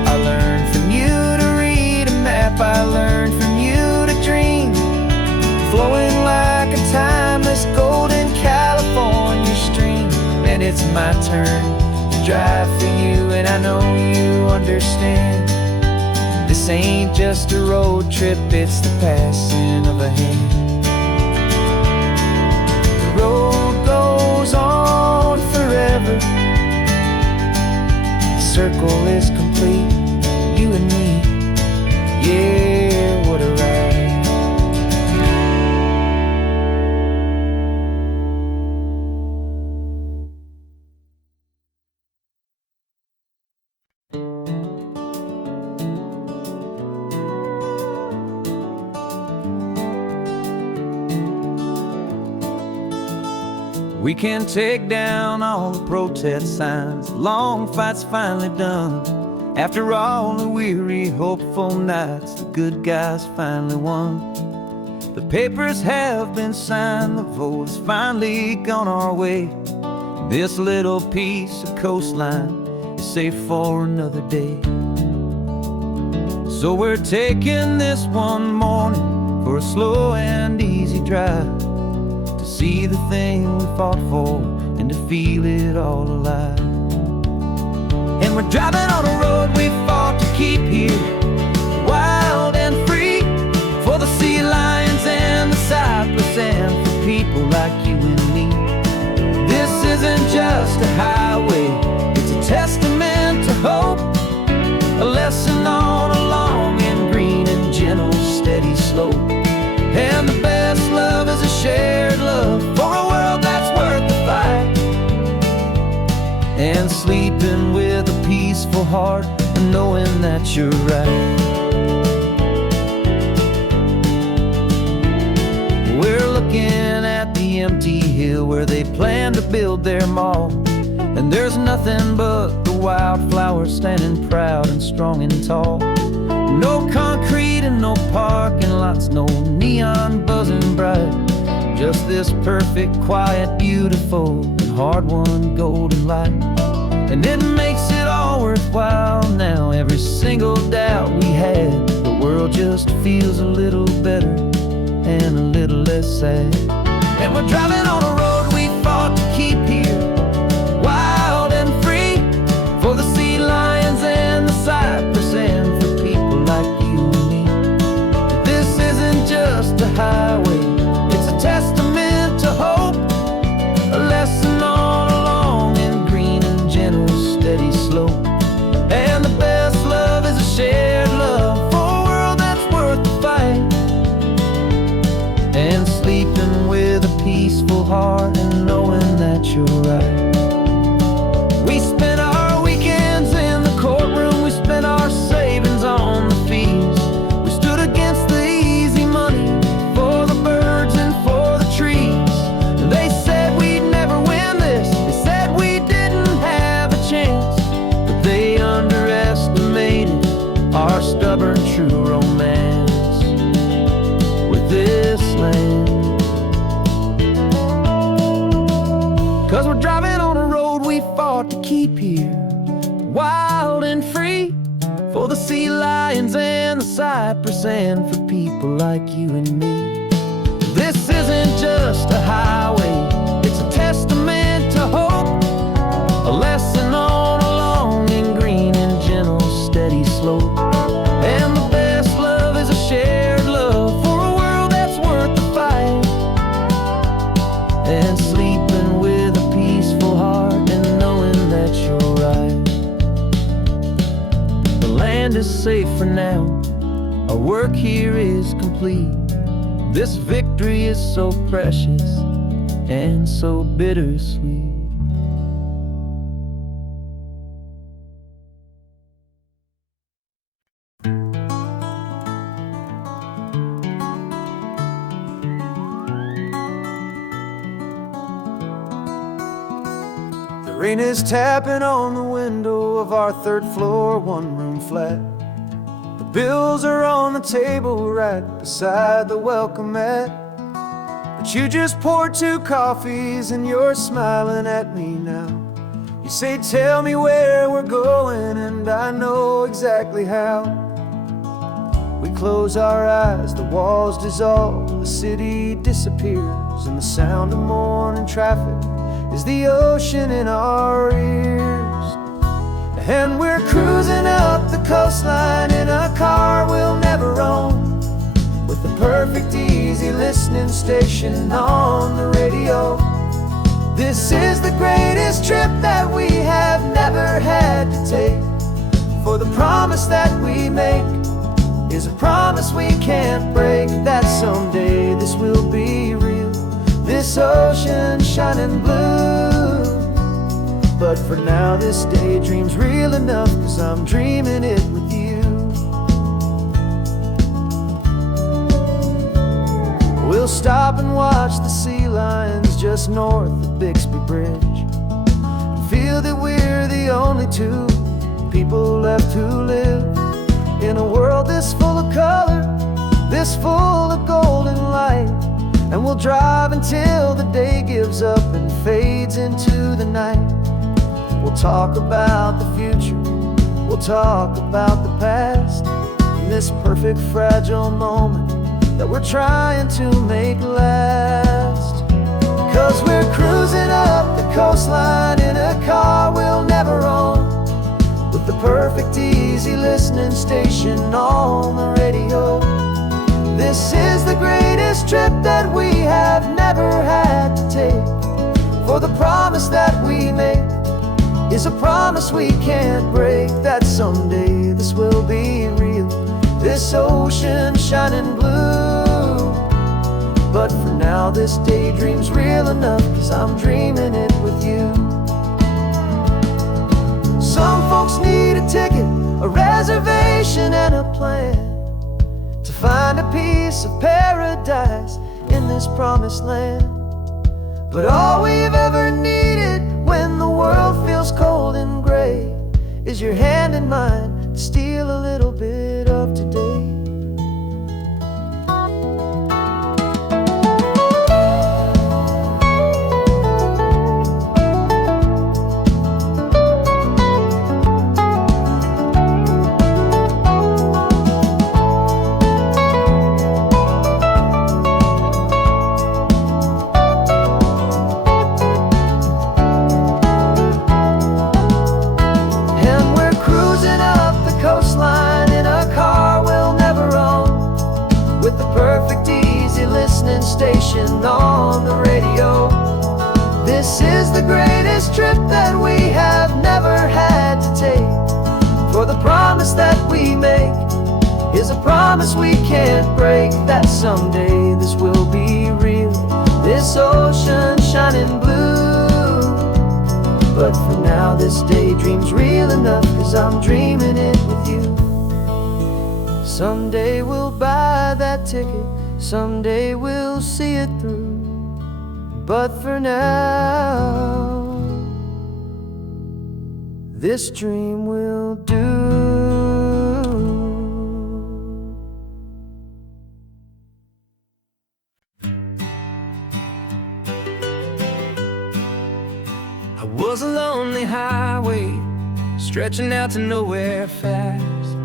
I learned from you to read a map, I learned from you to dream, flowing like a timeless golden California stream. And it's my turn to drive for you, and I know you understand. This ain't just a road trip, it's the passing of a hand. The road goes on forever, the circle is complete, you and me, yeah, what a ride. We can take down all the protest signs. Long fight's finally done. After all the weary, hopeful nights, the good guys finally won. The papers have been signed, the vote's finally gone our way. This little piece of coastline is safe for another day. So we're taking this one morning for a slow and easy drive, to see the thing we fought for and to feel it all alive. And we're driving on a road we fought to keep here, wild and free, for the sea lions and the cypress and for people like you and me. This isn't just a highway, it's a testament to hope, a lesson on a long and green and gentle steady slope. And the best love is a shared love for a world that's worth the fight, and sleeping with a peaceful heart and knowing that you're right. We're looking at the empty hill where they plan to build their mall, and there's nothing but the wildflowers standing proud and strong and tall. No concrete and no parking lots, no neon buzzing bright, just this perfect, quiet, beautiful, and hard-won golden light. And it makes it all worthwhile now. Every single doubt we had, the world just feels a little better and a little less sad. And we're driving on a road we fought to keep here, wild and free, for the sea lions and the cypress and for people like you and me. This isn't just a highway, it's a testament to hope, a lesson on a long and green and gentle steady slope. And the best love is a shared love for a world that's worth the fight, and sleeping with a peaceful heart and knowing that you're right. We spent our weekends in the courtroom, we spent our savings on the fees. We stood against the easy money for the birds and for the trees. They said we'd never win this, they said we didn't have a chance, but they underestimated our stubborn true romance with this land. 'Cause we're driving on a road we fought to keep here, wild and free, for the sea lions and the cypress and for people like you and me. This isn't just a highway, it's a testament to hope, a lesson on a long and green and gentle steady slope. And the best love is a shared love for a world that's worth the fight, and sleeping with a peaceful heart and knowing that you're right. The land is safe for now, our work here is complete. This victory is so precious and so bittersweet. The rain is tapping on the window of our third floor, one-room flat. The bills are on the table right beside the welcome mat. But you just poured 2 coffees and you're smiling at me now. You say, tell me where we're going, and I know exactly how. We close our eyes, the walls dissolve, the city disappears, and the sound of morning traffic is the ocean in our ears. And we're cruising up the coastline in a car we'll never own, with the perfect easy listening station on the radio. This is the greatest trip that we have never had to take, for the promise that we make is a promise we can't break, that someday this will be real, this ocean shining blue. But for now this daydream's real enough, 'cause I'm dreaming it with you. We'll We'll stop and watch the sea lions just north of Bixby Bridge, and feel that we're the only two people left who live in a world this full of color, this full of golden light. And we'll drive until the day gives up and fades into the night. We'll talk about the future, we'll talk about the past, in this perfect fragile moment that we're trying to make last. 'Cause we're cruising up the coastline in a car we'll never own, with the perfect easy listening station on the radio. This is the greatest trip that we have never had to take, for the promise that we make is a promise we can't break, that someday this will be real, this ocean shining blue. But for now this daydream's real enough, 'cause I'm dreaming it with you. Some folks need a ticket, a reservation and a plan to find a piece of paradise in this promised land. But all we've ever needed when the world feels cold and gray is your hand in mine to steal a little bit of today. Station on the radio. This is the greatest trip that we have never had to take, for the promise that we make is a promise we can't break, that someday this will be real, this ocean shining blue. But for now this daydream's real enough, 'cause I'm dreaming it with you. Someday we'll buy that ticket, someday we'll see it through. But for now, this dream will do. I was a lonely highway stretching out to nowhere fast,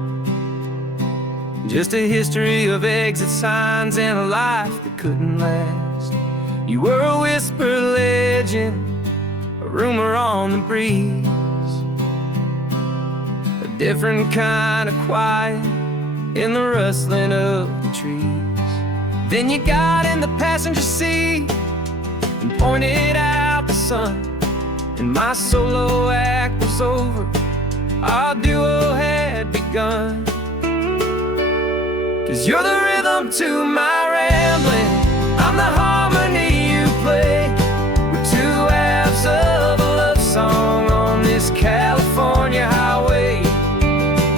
just a history of exit signs and a life that couldn't last. You were a whisper legend, a rumor on the breeze, a different kind of quiet in the rustling of the trees. Then you got in the passenger seat and pointed out the sun, and my solo act was over, our duo had begun. 'Cause you're the rhythm to my rambling, I'm the harmony you play. We're two halves of a love song on this California highway,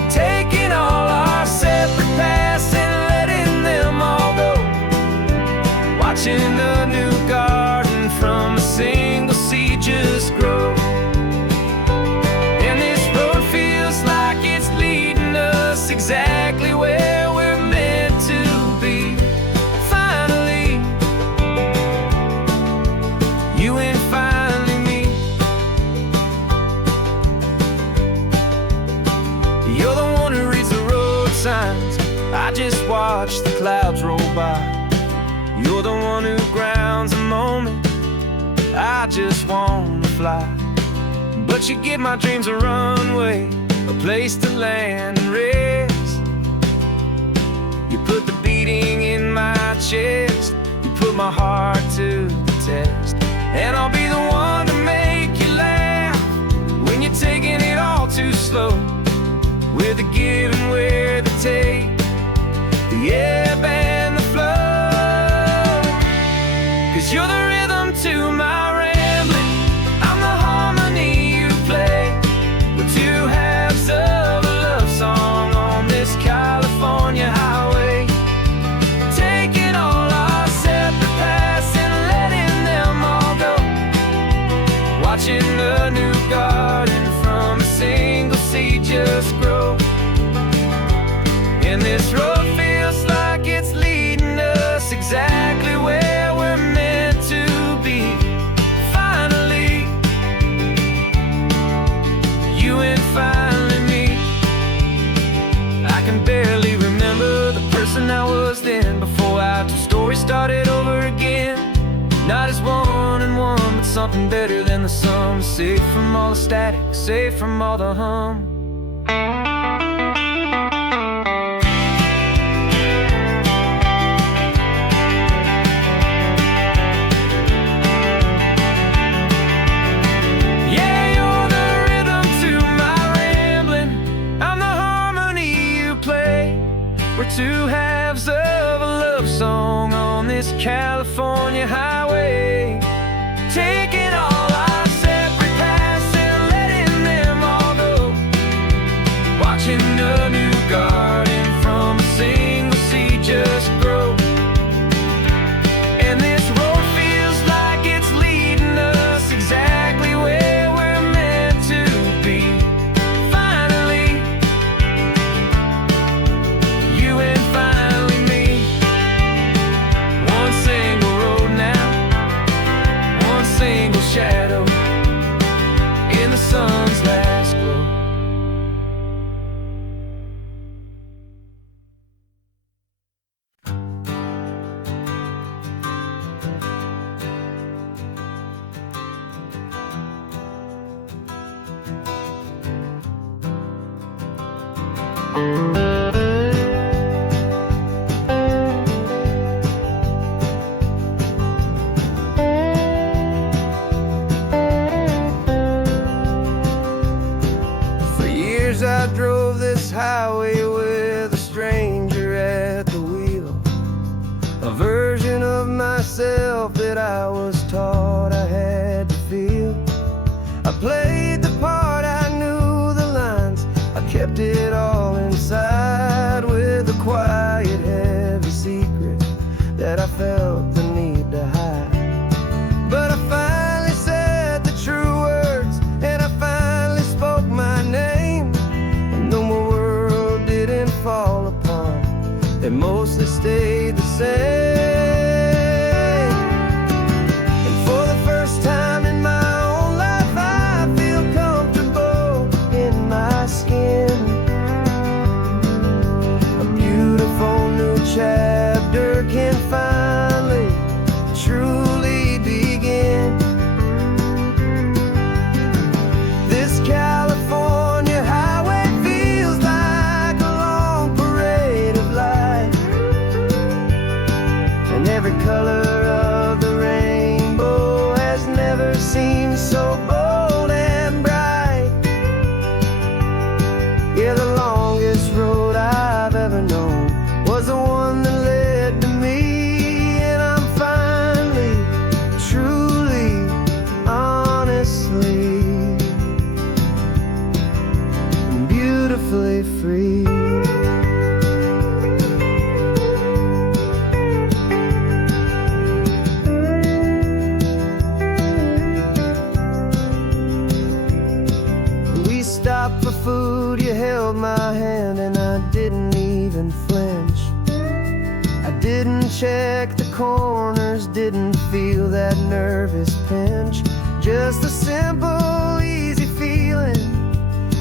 taking all our separate paths and letting them all go, watching a new garden from a single seed just grow. And this road feels like it's leading us exactly where we're meant to be. Finally, you and finally me. You're the one who reads the road signs, I just watch the clouds roll by. You're the one who grounds the moment, I just wanna fly. But you give my dreams a runway, a place to land and rest. You put the beating in my chest, you put my heart to the test. And I'll be the one to make you laugh when you're taking it all too slow. We're the give and we're the take, the ebb and the flow. 'Cause you're the rhythm to my rambling, I'm the harmony you play. We're two halves of a love song on this California highway, taking all our separate we started over again. Not as one and one, but something better than the sum. Safe from all the static, safe from all the hum. We're two halves of a love song on this California highway, taking all our separate paths and letting them all go, watching a new garden from a single seed just grow. And this road feels like it's leading us exactly where we're meant to be. Shadow in the sun's last glow. I drove this highway with a stranger at the wheel, a version of myself that I was taught I had to feel. I played the part, I knew the lines, I kept it all inside with a quiet, heavy secret that I felt the need to hide. But I finally said the true words, and I finally spoke my name. Fall apart, they mostly stayed the same. And for the first time in my own life, I feel comfortable in my skin. A beautiful new chapter can finally, truly begin. This California highway feels like every color of the rainbow has never seemed so bold and bright. Yeah, the longest road I've ever known was the one that led to me. And I'm finally, truly, honestly, and beautifully free. Stopped for food, you held my hand, and I didn't even flinch. I didn't check the corners, didn't feel that nervous pinch. Just a simple, easy feeling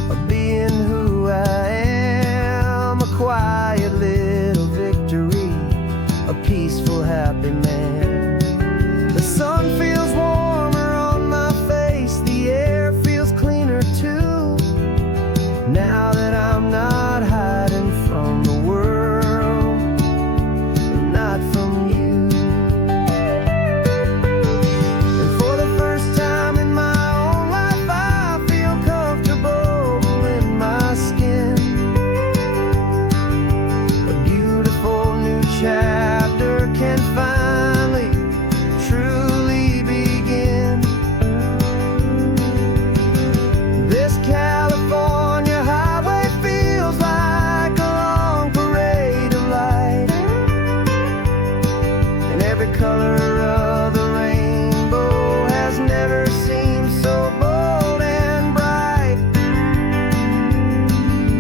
of being who I am. A quiet little victory, a peaceful, happy man. The sun feels warmer on my face, the air feels cleaner too. Now that I'm not hiding from the world, and not from you. And for the first time in my own life, I feel comfortable in my skin. A beautiful new chapter can finally, truly begin. This California highway feels like a long parade of light, and every color of the rainbow has never seemed so bold and bright.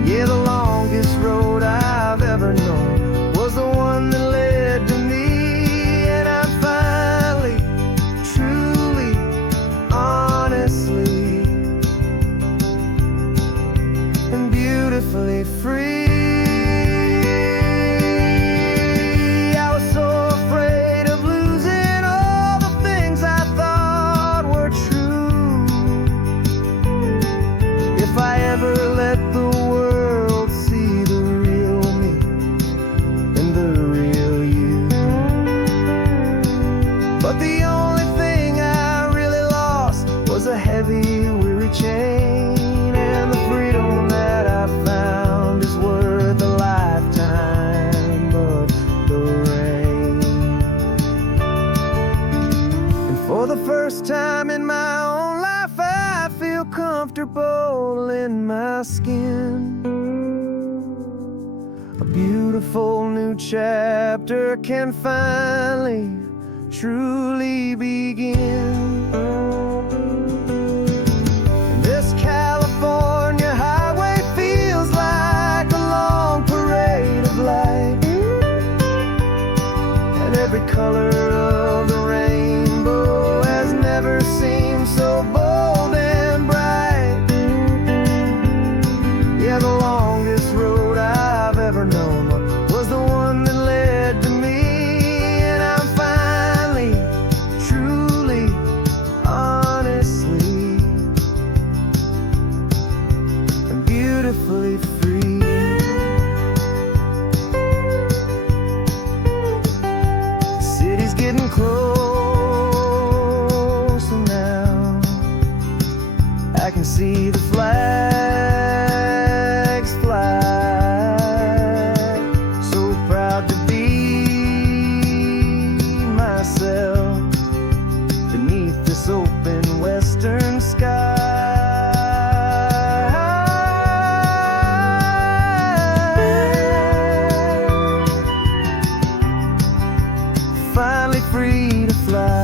Yeah, the longest road I've ever known was the one that led to me. And I'm finally, truly, honestly, and beautifully free. I was so afraid the first time in my own life, I feel comfortable in my skin. A beautiful new chapter can finally, truly begin. This California highway feels like a long parade of light, and every color of the rainbow has never seemed so bold and bright. Yeah, the longest road I've ever known was the one that led to me, and I'm finally, truly, honestly, and beautifully free. The city's getting closer now. I can see the flags fly. So proud to be myself beneath this open western sky. Finally free to fly.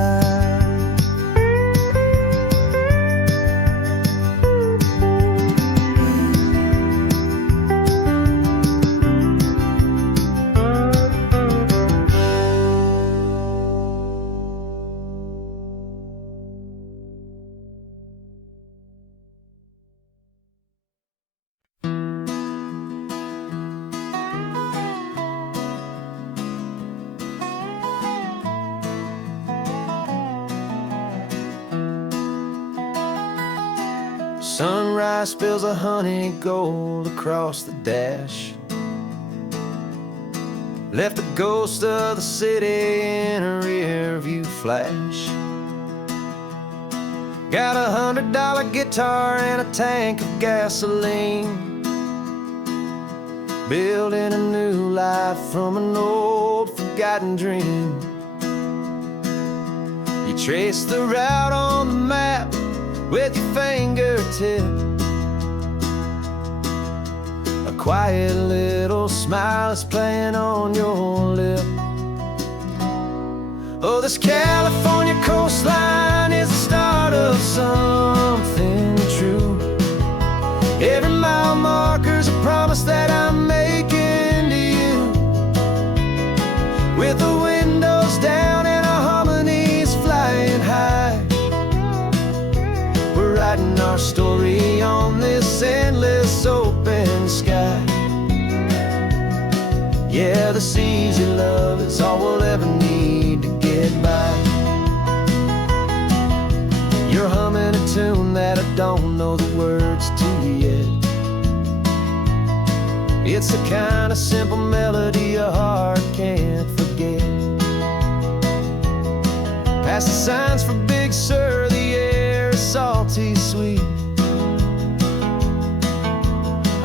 Sunrise spills a honey gold across the dash. Left the ghost of the city in a rear view flash. Got $100 guitar and a tank of gasoline, building a new life from an old forgotten dream. You trace the route on the map with your fingertip, a quiet little smile is playing on your lip. Oh, this California coastline is the start of something true. Every mile marker's a promise that I'm making to you, with the windows down and our harmonies flying high. We're writing our story on this endless open sky. Yeah, this easy love is all we'll ever need to get by. You're humming a tune that I don't know the words to yet. It's the kind of simple melody a heart can't forget. Past the signs for Big Sur, the air is salty sweet.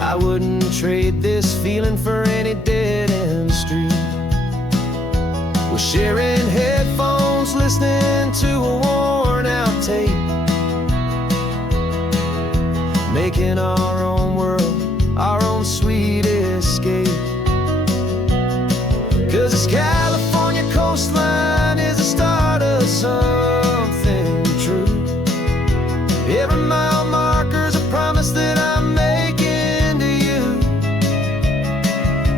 I wouldn't trade this feeling for any dead-end street. We're sharing headphones, listening to a worn-out tape, making our own world, our own sweet escape. 'Cause this California coastline is the start of something true. Every mile marker's a promise that I'm making to you,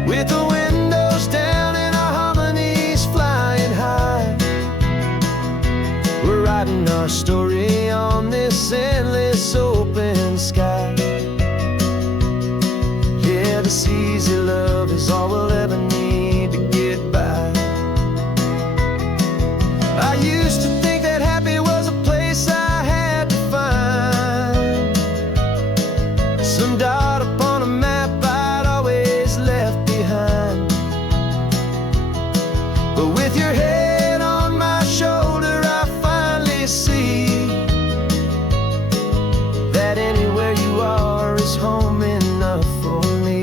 with the windows down and our harmonies flying high. We're writing our story on this endless open sky. Yeah, this easy love is all we'll ever need to get by. I used to think that happy was a place I had to find, some dot upon a map I'd always left behind. But with your head on my shoulder, I finally see that anywhere you are is home enough for me.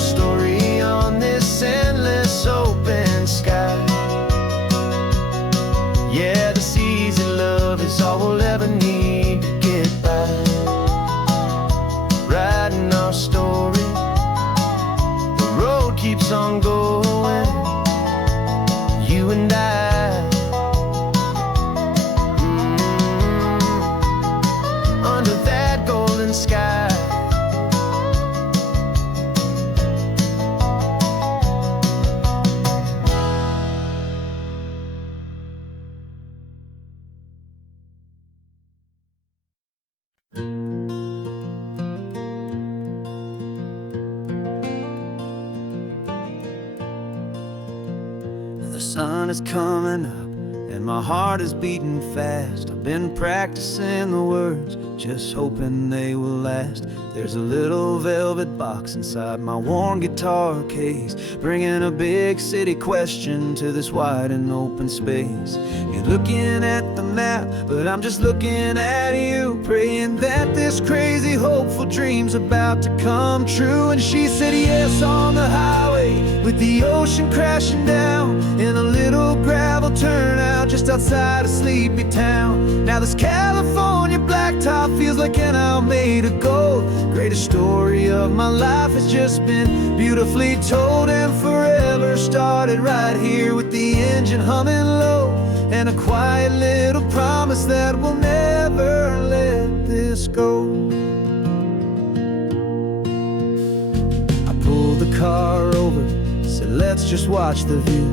our story on this endless open sky. Yeah, this easy love is all we'll ever need to get by. Writing our story, the road keeps on going, you and I. Under that golden sky. The sun is coming up and my heart is beating fast. I've been practicing the words, just hoping they will last. There's a little velvet box inside my worn guitar case, bringing a big city question to this wide and open space. You're looking at the map, but I'm just looking at you, praying that this crazy hopeful dream's about to come true. And she said yes on the highway, with the ocean crashing down, in a little gravel turnout just outside a sleepy town. Now this California blacktop feels like an isle made of gold. Greatest story of my life has just been beautifully told, and forever started right here with the engine humming low, and a quiet little promise that we'll never let this go. I pulled the car over, said let's just watch the view.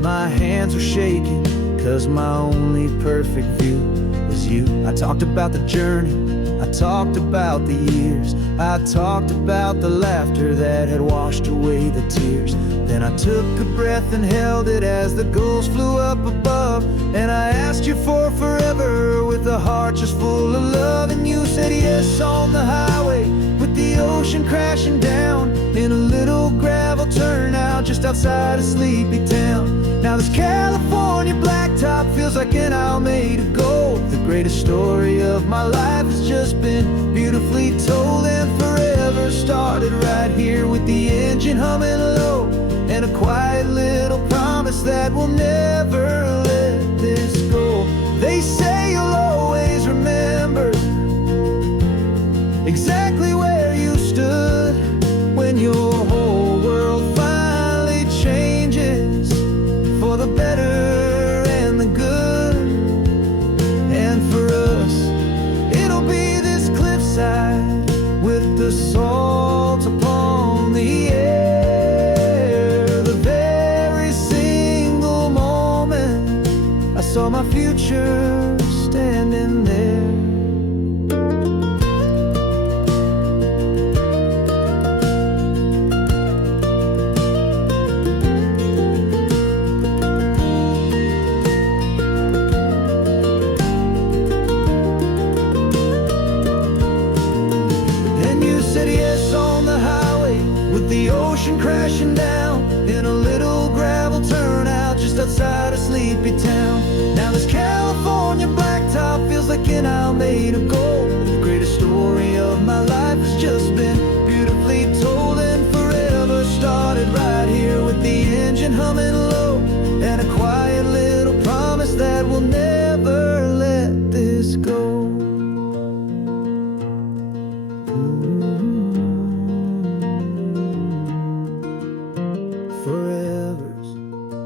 My hands were shaking, cause my only perfect view was you. I talked about the journey, I talked about the years, I talked about the laughter that had washed away the tears. Then I took a breath and held it as the gulls flew up above, and I asked you for forever with a heart just full of love. And you said yes on the highway, with the ocean crashing down, in a little gravel turnout just outside a sleepy town. Now this California blacktop feels like an isle made of gold. The greatest story of my life has just been beautifully told, and forever started right here with the engine humming low, and a quiet little promise that we'll never let this go. They say you'll always remember exactly where you stood when your whole world finally changes for the better and the good. And for us, it'll be this cliffside with the salt upon the air. The very single moment I saw my future standing there. Crashing down in a little gravel turnout just outside a sleepy town. Now this California blacktop feels like an isle made of gold. The greatest story of my life has just been beautifully told, and forever started right here with the engine humming low, and a quiet little promise that we'll never let this go.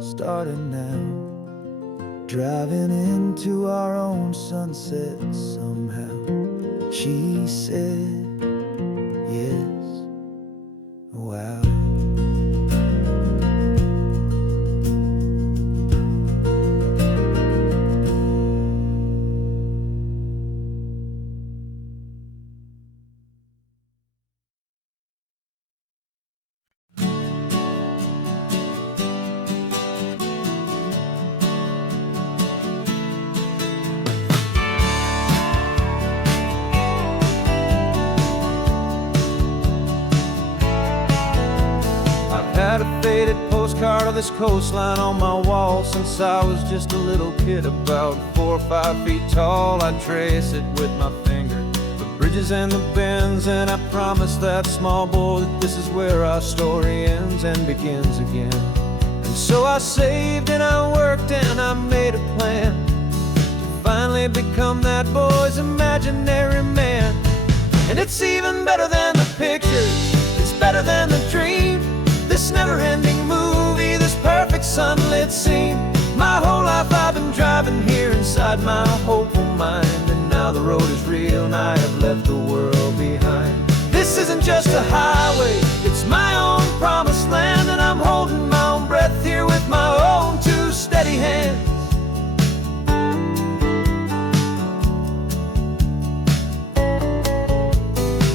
Starting now, driving into our own sunset somehow. She said yes, wow. Had a faded postcard of this coastline on my wall since I was just a little kid, about 4 or 5 feet tall. I trace it with my finger, the bridges and the bends, and I promised that small boy that this is where our story ends and begins again. And so I saved and I worked and I made a plan to finally become that boy's imaginary man. And it's even better than the pictures, it's better than the dream, this never-ending movie, this perfect sunlit scene. My whole life I've been driving here inside my hopeful mind, and now the road is real and I have left the world behind. This isn't just a highway, it's my own promised land, and I'm holding my own breath here with my own two steady hands.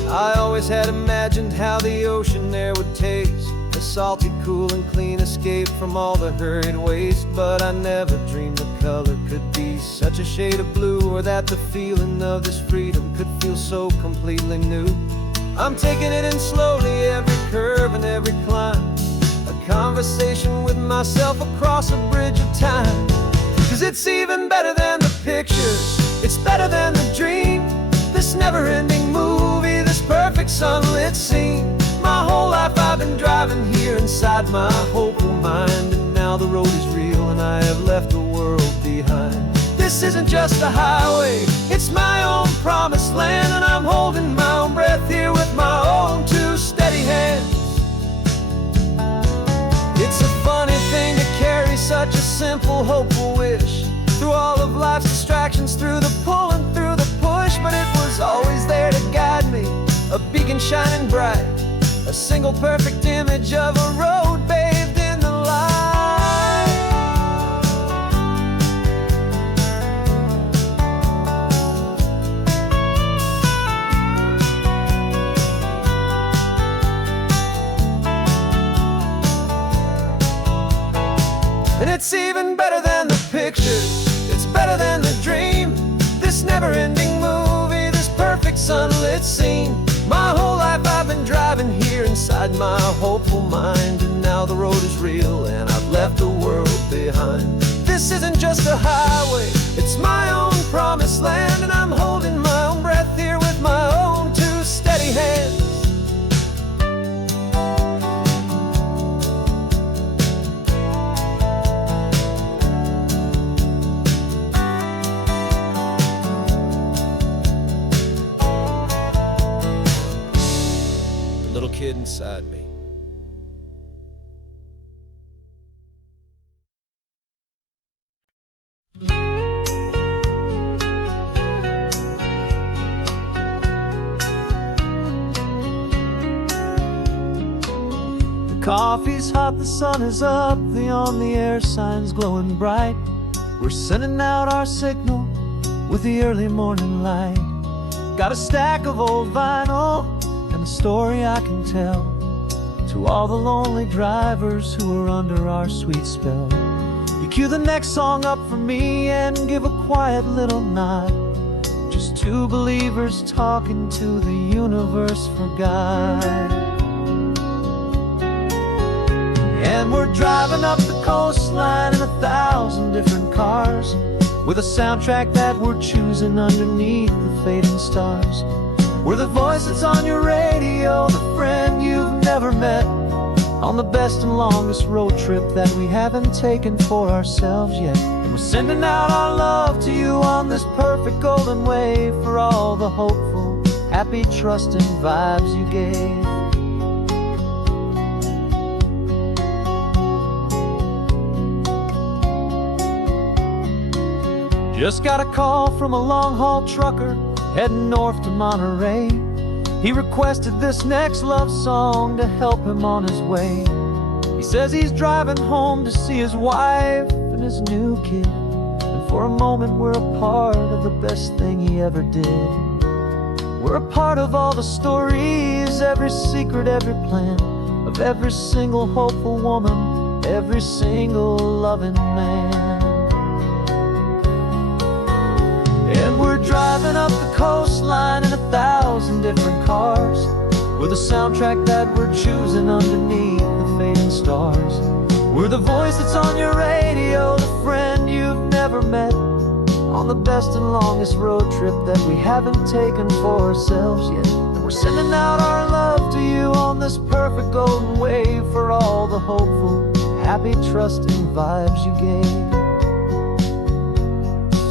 I always had imagined how the ocean air would taste, a salty, cool and clean escape from all the hurried waste. But I never dreamed the color could be such a shade of blue, or that the feeling of this freedom could feel so completely new. I'm taking it in slowly, every curve and every climb, a conversation with myself across a bridge of time. 'Cause it's even better than the pictures, it's better than the dream, this never-ending movie, this perfect sunlit scene. My whole life I've been driving here inside my hopeful mind, and now the road is real and I have left the world behind. This isn't just a highway, it's my own promised land, and I'm holding my own breath here with my own two steady hands. It's a funny thing to carry such a simple, hopeful wish through all of life's distractions, through the pull and through the push, but it was always there to guide me, a beacon shining bright, a single perfect image of a road bathed in the light. And it's even better than the pictures, it's better than the dream, this never-ending movie, this perfect sunlit scene. My whole life I've been driving here inside my hopeful mind, and now the road is real and I've left the world behind. This isn't just a highway, it's my own promised land, and I'm holding my own breath here with my own two steady hands. Little kid inside me. The coffee's hot, the sun is up, the on-the-air sign's glowing bright. We're sending out our signal with the early morning light. Got a stack of old vinyl and a story I can tell to all the lonely drivers who are under our sweet spell. You cue the next song up for me and give a quiet little nod, just two believers talking to the universe for God. And we're driving up the coastline in 1,000 different cars, with a soundtrack that we're choosing underneath the fading stars. We're the voice that's on your radio, the friend you've never met, on the best and longest road trip that we haven't taken for ourselves yet. And we're sending out our love to you on this perfect golden wave, for all the hopeful, happy, trusting vibes you gave. Just got a call from a long-haul trucker heading north to Monterey. He requested this next love song to help him on his way. He says he's driving home to see his wife and his new kid, and for a moment we're a part of the best thing he ever did. We're a part of all the stories, every secret, every plan, of every single hopeful woman, every single loving man. And we're driving up the coastline in 1,000 different cars, with a soundtrack that we're choosing underneath the fading stars. We're the voice that's on your radio, the friend you've never met, on the best and longest road trip that we haven't taken for ourselves yet. And we're sending out our love to you on this perfect golden wave for all the hopeful, happy, trusting vibes you gave.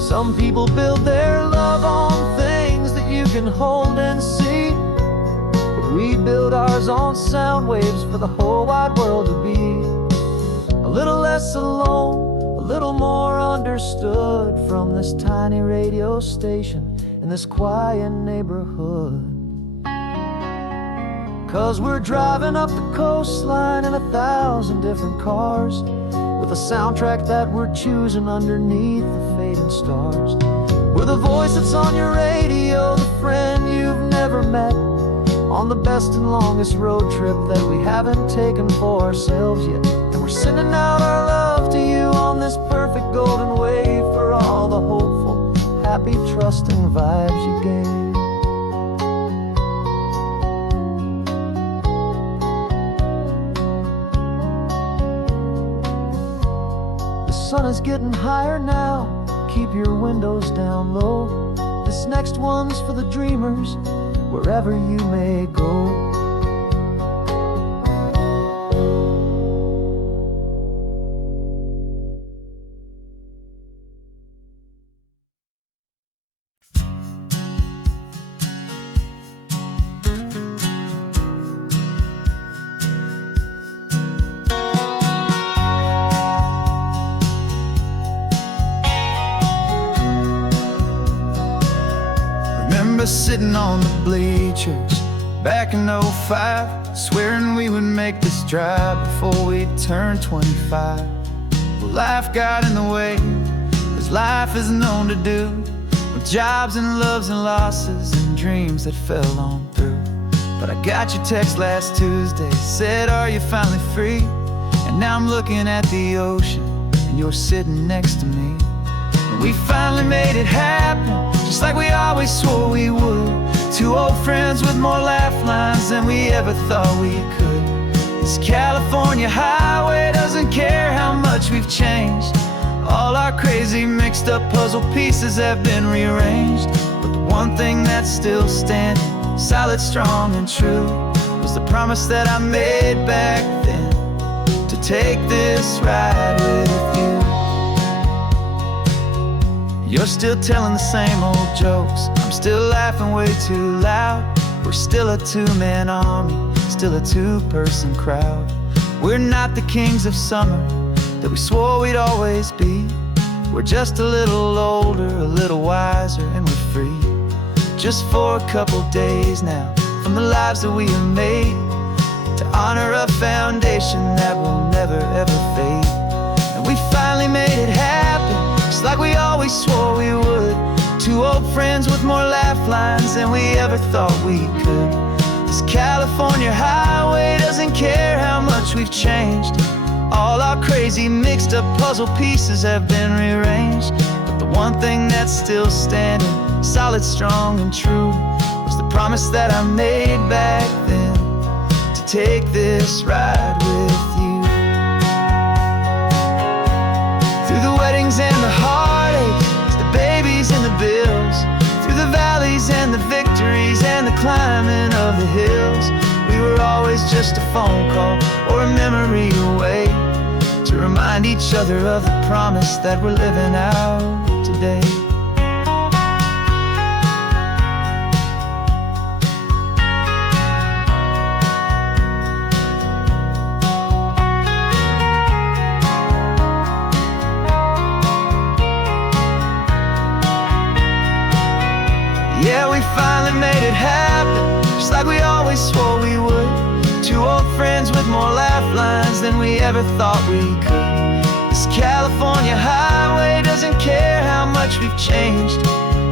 Some people build their love on things that you can hold and see, but we build ours on sound waves for the whole wide world to be a little less alone, a little more understood from this tiny radio station in this quiet neighborhood. 'Cause we're driving up the coastline in 1,000 different cars, with a soundtrack that we're choosing underneath the fading stars. We're the voice that's on your radio, the friend you've never met, on the best and longest road trip that we haven't taken for ourselves yet. And we're sending out our love to you on this perfect golden wave for all the hopeful, happy, trusting vibes you gave. The sun is getting higher now, keep your windows down low. This next one's for the dreamers, wherever you may go. Remember sitting on the bleachers back in '05, swearing we would make this drive before we turned 25. Well, life got in the way, as life is known to do, with jobs and loves and losses and dreams that fell on through. But I got your text last Tuesday, said, are you finally free? And now I'm looking at the ocean, and you're sitting next to me. We finally made it happen, just like we always swore we would. Two old friends with more laugh lines than we ever thought we could. This California highway doesn't care how much we've changed. All our crazy mixed up puzzle pieces have been rearranged. But the one thing that's still standing, solid, strong, and true, was the promise that I made back then, to take this ride with you. You're still telling the same old jokes, I'm still laughing way too loud. We're still a two-man army, still a two-person crowd. We're not the kings of summer that we swore we'd always be. We're just a little older, a little wiser, and we're free. Just for a couple days now, from the lives that we have made, to honor a foundation that will never ever fade. And we finally made it happen, just like we always swore we would. Two old friends with more laugh lines than we ever thought we could. This California highway doesn't care how much we've changed. All our crazy mixed up puzzle pieces have been rearranged. But the one thing that's still standing, solid, strong, and true, was the promise that I made back then, to take this ride with you. Through the weddings and the heartaches, the babies and the bills, through the valleys and the victories and the climbing of the hills, we were always just a phone call or a memory away, to remind each other of the promise that we're living out today. Yeah, we finally made it happen, just like we always swore we would. Two old friends with more laugh lines than we ever thought we could. This California highway doesn't care how much we've changed.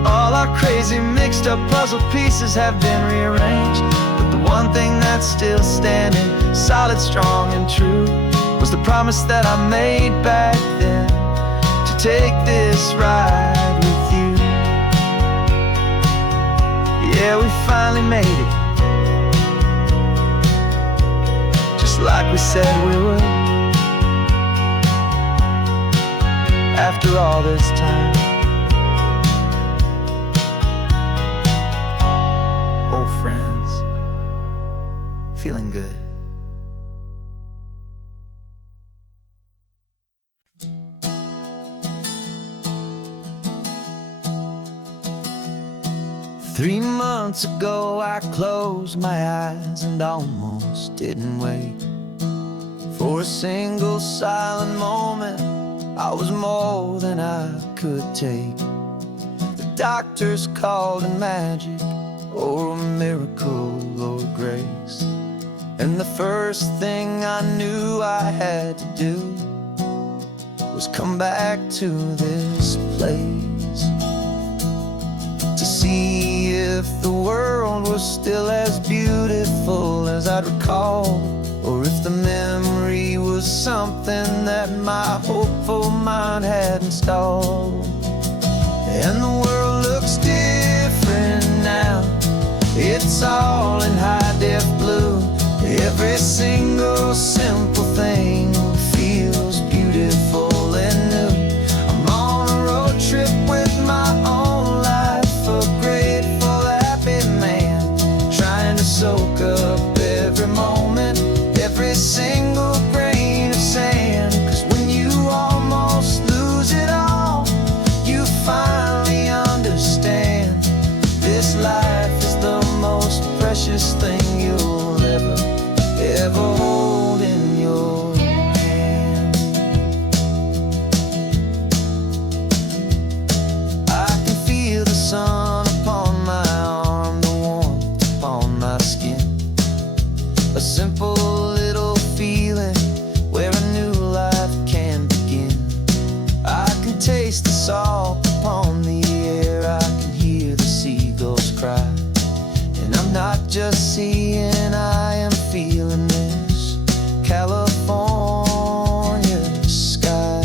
All our crazy mixed up puzzle pieces have been rearranged. But the one thing that's still standing, solid, strong, and true, was the promise that I made back then, to take this ride with you. Yeah, we finally made it, just like we said we would. After all this time, 3 months ago I closed my eyes and almost didn't wake. For a single silent moment I was more than I could take. The doctors called it magic, or a miracle, or grace. And the first thing I knew I had to do was come back to this place, to see if the world was still as beautiful as I'd recall, or if the memory was something that my hopeful mind had installed. And the world looks different now, it's all in high-def blue. Every single simple thing feels beautiful and new. I'm on a road trip with my own life, a grateful, happy man, trying to soak up every moment, every single grain of sand. 'Cause when you almost lose it all, you finally understand this life is the most precious thing you'll ever hold in your hand. I can feel the sun upon my arm, the warmth upon my skin, a simple little feeling where a new life can begin. I can taste the salt upon the air, I can hear the seagulls cry, and I'm not just seeing, I am feeling this California sky.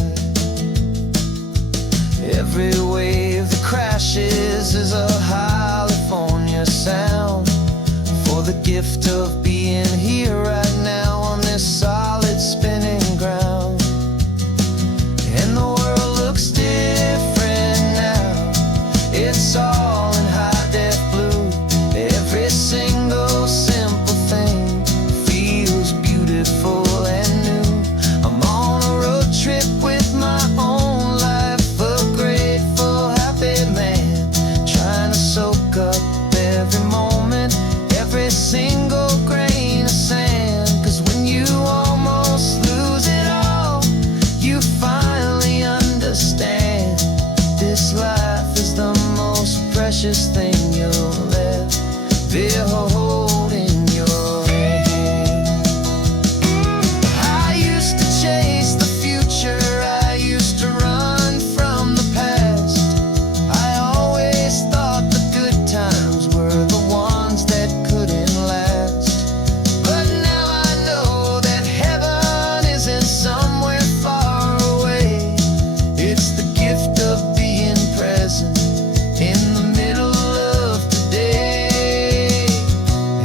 Every wave that crashes is a California sound, for the gift of being here right now on this solid spinning ground. And the world looks different now, it's all in high-def blue. Every single simple thing feels beautiful and new. I'm on a road trip with my own life, a grateful, happy man, trying to soak up every moment, every single grain of sand. 'Cause when you almost lose it all, you finally understand this life is the most precious thing you'll ever hold in your hand. I used to chase the future, I used to run from the past. I always thought the good times were the ones that couldn't last. But now I know that heaven isn't somewhere far away. It's the gift of being present in the middle of today.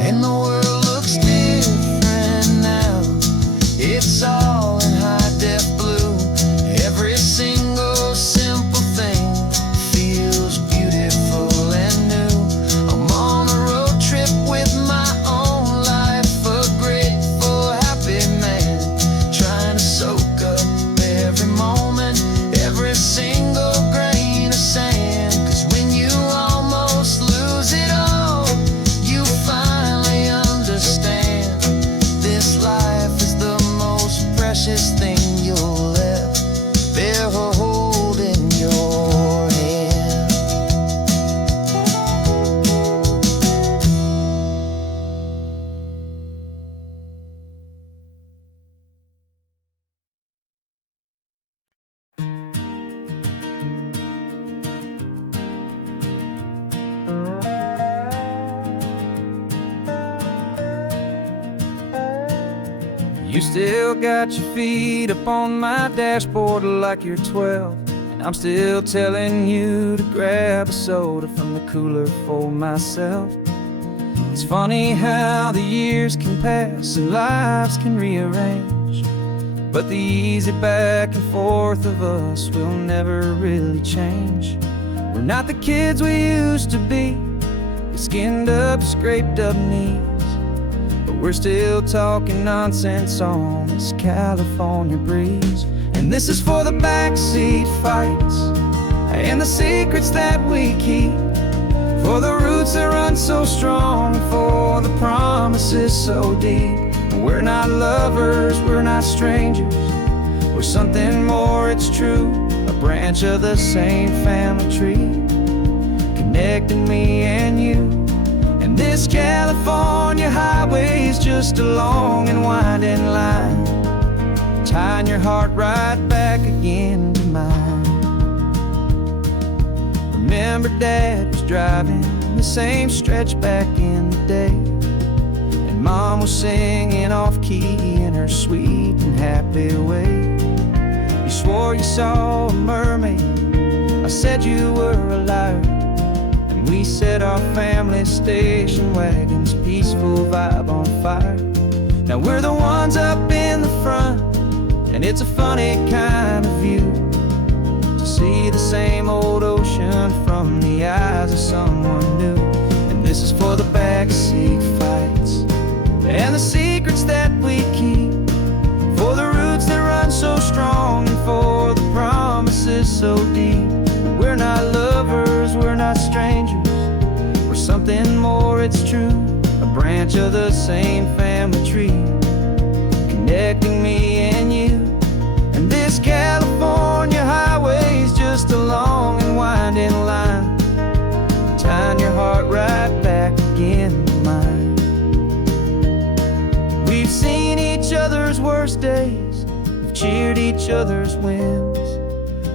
And the world looks different now, it's all in high-def blue. Every single simple thing feels beautiful and new. I'm on a road trip with my own life, a grateful, happy man, trying to soak up every moment, every single grain of sand. 'Cause when you almost lose it all, you finally understand this life is the most precious thing you'll ever hold in your hand. You still got your feet up on my dashboard like you're 12, and I'm still telling you to grab a soda from the cooler for myself. It's funny how the years can pass and lives can rearrange, but the easy back and forth of us will never really change. We're not the kids we used to be, with skinned up, scraped up knees, but we're still talking nonsense on this California breeze. And this is for the backseat fights and the secrets that we keep, For the roots that run so strong, for the promises so deep. We're not lovers, we're not strangers, we're something more, it's true. A branch of the same family tree, connecting me and you. And this California highway is just a long and winding line, tying your heart right back again to mine. Remember Dad was driving the same stretch back in the day, and Mom was singing off-key in her sweet and happy way. You swore you saw a mermaid, I said you were a liar, and we set our family station wagon's peaceful vibe on fire. Now we're the ones up in the front, and it's a funny kind of view to see the same old ocean from the eyes of someone new. And this is for the backseat fights and the secrets that we keep, for the roots that run so strong, and for the promises so deep. We're not lovers, we're not strangers, we're something more, it's true. A branch of the same family tree, connecting me and you. And this California highway is just a long and winding line, tying your heart right back again to mine. We've seen each other's worst days, we've cheered each other's wins.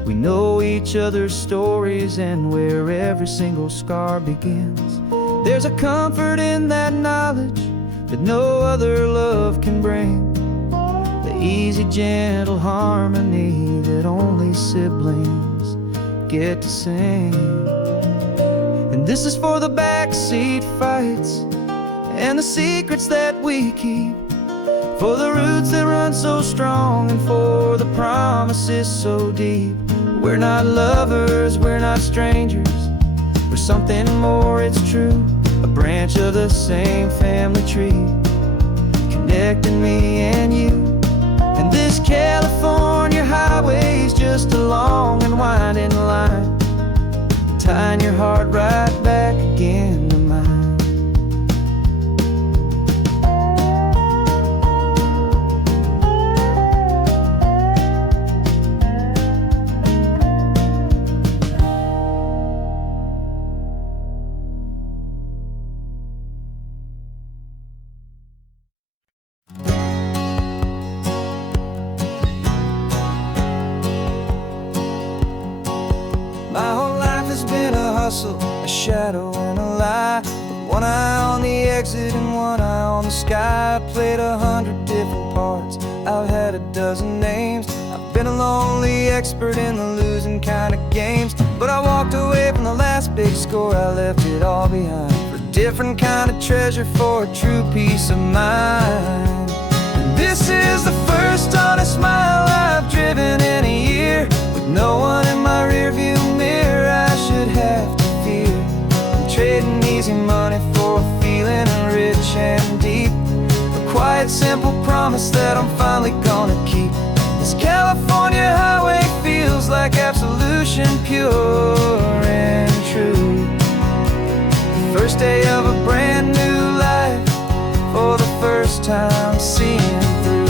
We know each other's stories and where every single scar begins. There's a comfort in that knowledge that no other love can bring, the easy, gentle harmony that only siblings get to sing. And this is for the backseat fights and the secrets that we keep, for the roots that run so strong, and for the promises so deep. We're not lovers, we're not strangers, we're something more, it's true. A branch of the same family tree, connecting me and you. And this California highway is just a long and winding line, tying your heart right back again to mine. My whole life has been a hustle, a shadow and a lie, with one eye on the exit and one eye on the sky. I played 100 different parts, I've had a dozen names. I've been a lonely expert in the losing kind of games, but I walked away from the last big score, I left it all behind for a different kind of treasure, for a true peace of mind. And this is the first honest mile I've driven in a year, with no one in my rearview mirror I should have to fear. I'm trading easy money for a feeling rich and deep, a quiet, simple promise that I'm finally gonna keep. This California highway feels like absolution, pure and true. The first day of a brand new life, for the first time seeing through.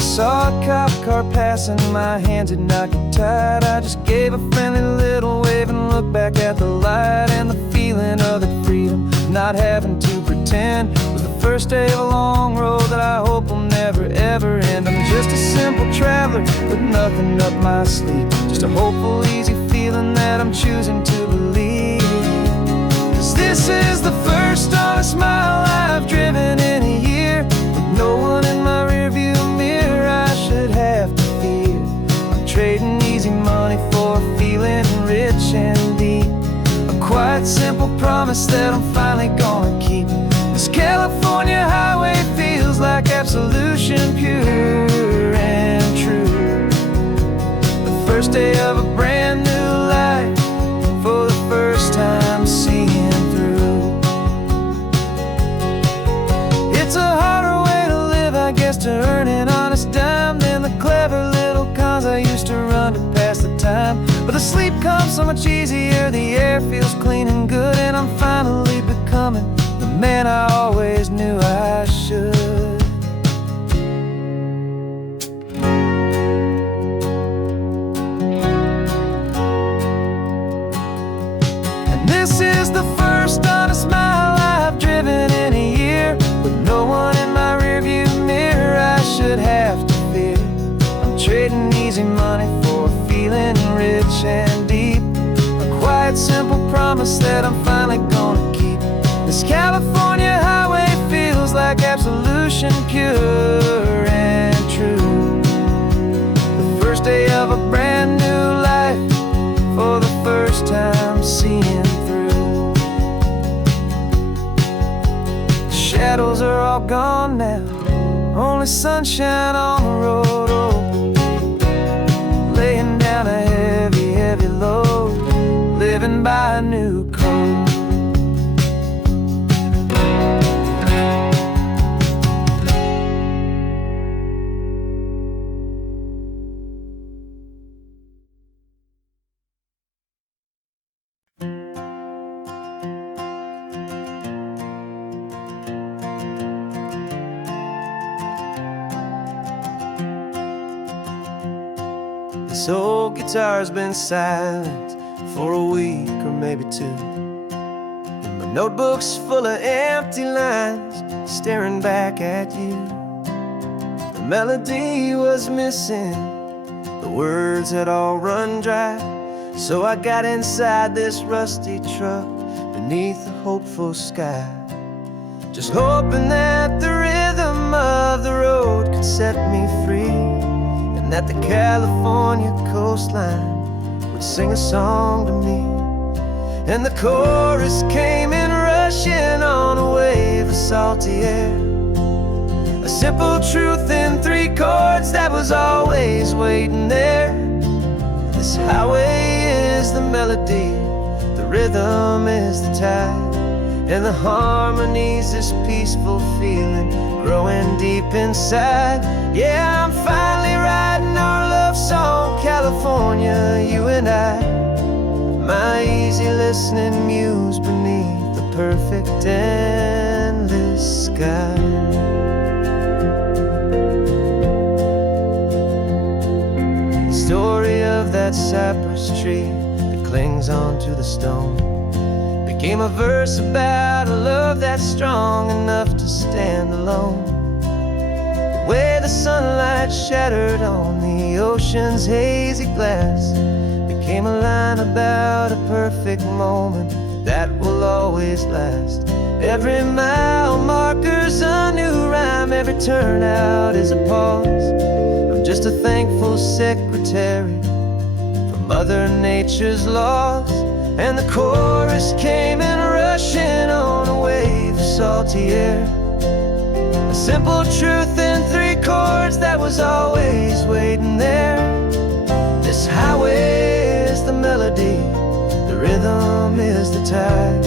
Saw a cop car passing, my hands had not get tied. I just gave a friendly little wave and looked back at the light, and the feeling of the freedom, not having to pretend, was the first day of a long road that I hope will never ever end. I'm just a simple traveler with nothing up my sleeve, just a hopeful, easy feeling that I'm choosing to believe. 'Cause this is the first honest mile I've driven in a year, with no one in my rearview mirror I should have to fear. I'm trading easy money for a feeling rich and deep, a quiet, simple promise that I'm finally gonna keep. This California highway feels like absolution, pure and true. The first day of a brand new life, for the first time seeing through. It's a harder way to live, I guess, to earn an honest dime than the clever little cons much easier, the air feels clean and good, and I'm finally becoming the man I always knew I should. And this is the first honest mile I've driven in a year, with no one in my rearview mirror I should have to fear. I'm trading easy money for feeling rich and deep, a quiet, simple promise that I'm finally gonna keep. This California highway feels like absolution, pure and true. The first day of a brand new life, for the first time seeing through. The shadows are all gone now, only sunshine on the road. Oh, laying down a heavy, heavy load, living by a new code. This old guitar's been silent for a week or maybe two, and my notebook's full of empty lines staring back at you. The melody was missing, the words had all run dry, so I got inside this rusty truck beneath the hopeful sky, just hoping that the rhythm of the road could set me free, and that the California coastline would sing a song to me. And the chorus came in rushing on a wave of salty air, a simple truth in 3 chords that was always waiting there. This highway is the melody, the rhythm is the tide, and the harmony's this peaceful feeling growing deep inside. Yeah, I'm finally writing our love song, California, you and I, my easy listening muse beneath the perfect endless sky. The story of that cypress tree that clings onto the stone became a verse about a love that's strong enough to stand alone. The way the sunlight shattered on the ocean's hazy glass became a line about a perfect moment that will always last. Every mile marker's a new rhyme, every turnout is a pause. I'm just a thankful secretary for Mother Nature's laws. And the chorus came in rushing on a wave of salty air, a simple truth in 3 chords that was always waiting there. This highway is the melody, the rhythm is the tide,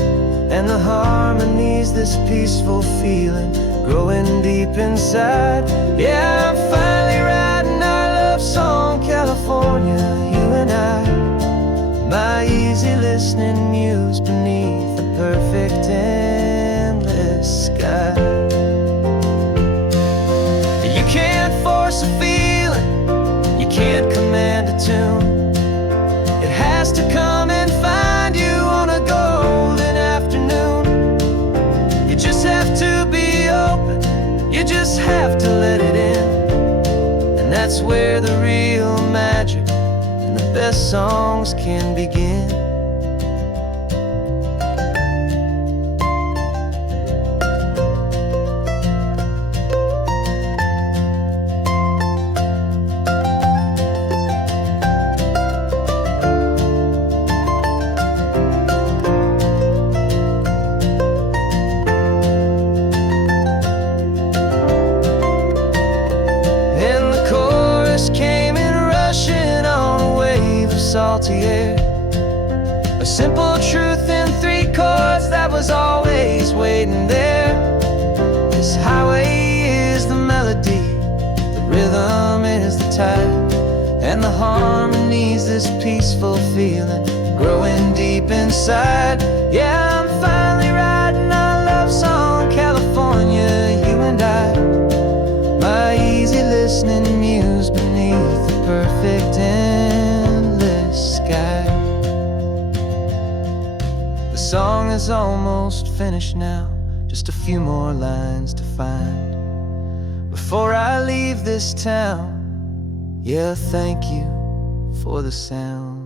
and the harmony's this peaceful feeling growing deep inside. Yeah, I'm finally writing our love song, California, you and I, my easy listening muse beneath the perfect endless sky. You can't force a feeling, you can't command a tune. It has to come and find you on a golden afternoon. You just have to be open, you just have to let it in, and that's where the real magic, the best songs can begin. And the chorus came in rushing on a wave of salty air, a simple truth in 3 chords that was always waiting there. This highway is the melody, the rhythm is the tide, and the harmony's this peaceful feeling growing deep inside. Yeah, I'm finally writing our love song, California, you and I. My easy listening muse beneath the perfect endless sky. The song is almost finished now, just a few more lines to find before I leave this town. Yeah, thank you for the sound.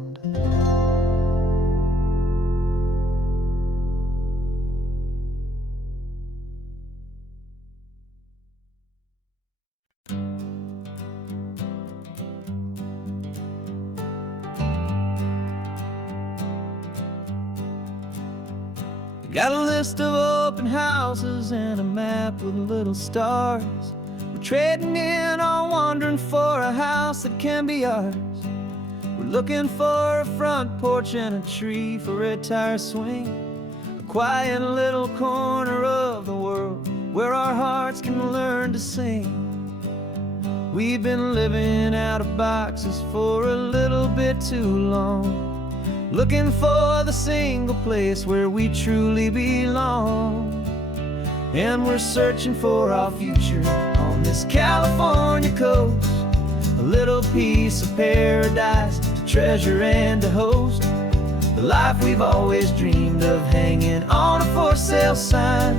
Got a list of open houses and a map with little stars. We're trading in or wandering for a house that can be ours. We're looking for a front porch and a tree for a tire swing, a quiet little corner of the world where our hearts can learn to sing. We've been living out of boxes for a little bit too long, looking for the single place where we truly belong. And we're searching for our future on this California coast, a little piece of paradise to treasure and to host, the life we've always dreamed of hanging on a for sale sign,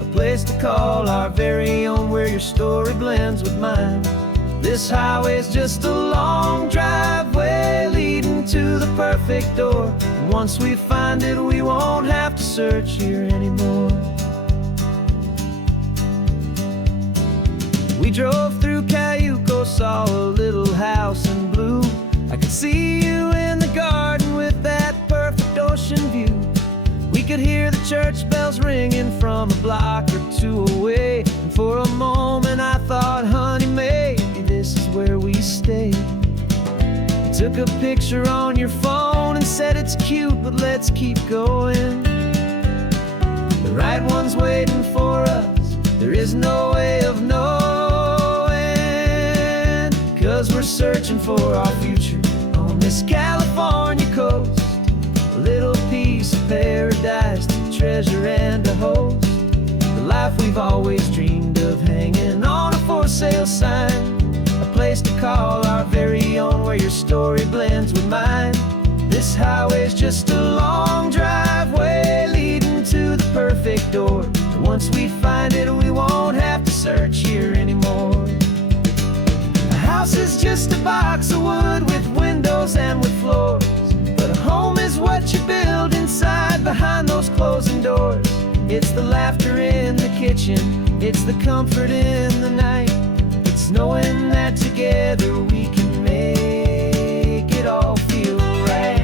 a place to call our very own where your story blends with mine. This highway's just a long driveway leading to the perfect door, and once we find it we won't have to search here anymore. We drove through Cayuco, saw a little house in blue. I could see you in the garden with that perfect ocean view. We could hear the church bells ringing from a block or two away, and for a moment I thought, honey, maybe this is where we stay. You took a picture on your phone and said it's cute, but let's keep going. The right one's waiting for us, there is no way of knowing, 'cause we're searching for our future on this California coast, a little piece of paradise to treasure and to host, the life we've always dreamed of hanging on a for sale sign, a place to call our very own where your story blends with mine. This highway's just a long driveway leading to the perfect door, and once we find it we won't have to search here anymore. A house is just a box of wood with windows and with floors, but a home is what you build inside behind those closing doors. It's the laughter in the kitchen, it's the comfort in the night, it's knowing that together we can make it all feel right.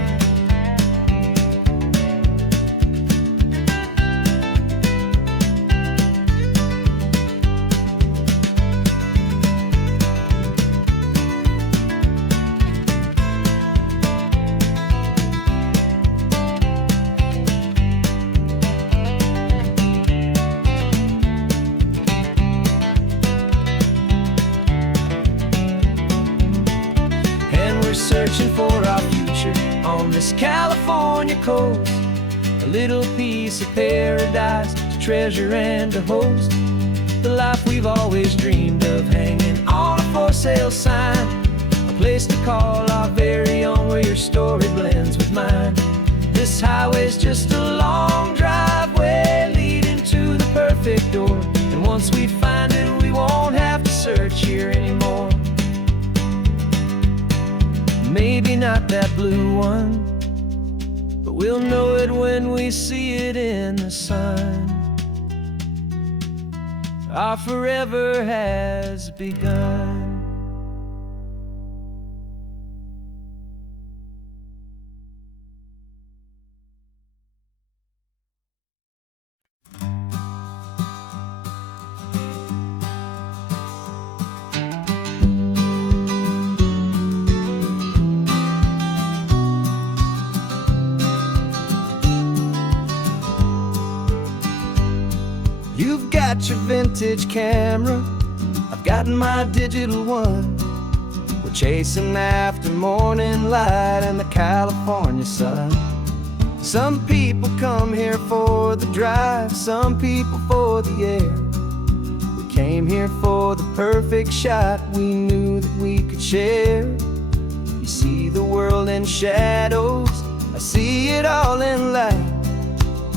Searching for our future on this California coast, a little piece of paradise to treasure and to host, the life we've always dreamed of hanging on a for sale sign, a place to call our very own where your story blends with mine. This highway's just a long driveway leading to the perfect door, and once we find it we won't have to search here anymore. Maybe not that blue one, but we'll know it when we see it in the sun. Our forever has begun. You've got your vintage camera, I've got my digital one. We're chasing after morning light and the California sun. Some people come here for the drive, some people for the air. We came here for the perfect shot we knew that we could share. You see the world in shadows, I see it all in light.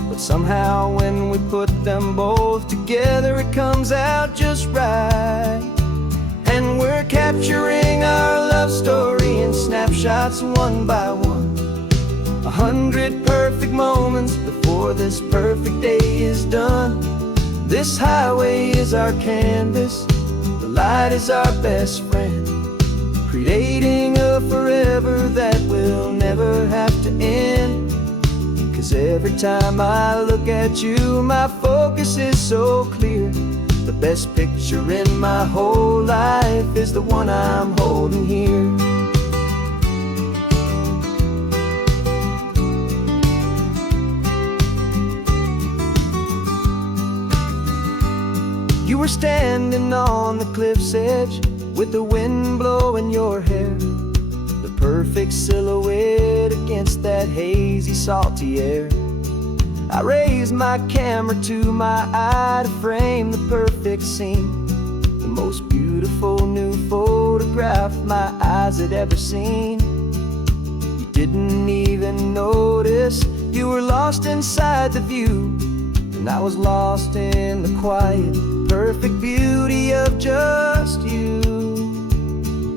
But somehow when we put them both together, it comes out just right. And we're capturing our love story in snapshots one by one. 100 perfect moments before this perfect day is done. This highway is our canvas, the light is our best friend, creating a forever that will never have to end. 'Cause every time I look at you, my focus is so clear. The best picture in my whole life is the one I'm holding here. You were standing on the cliff's edge with the wind blowing your hair, the perfect silhouette against that hazy, salty air. I raised my camera to my eye to frame the perfect scene, the most beautiful new photograph my eyes had ever seen. You didn't even notice you were lost inside the view, and I was lost in the quiet, perfect beauty of just you.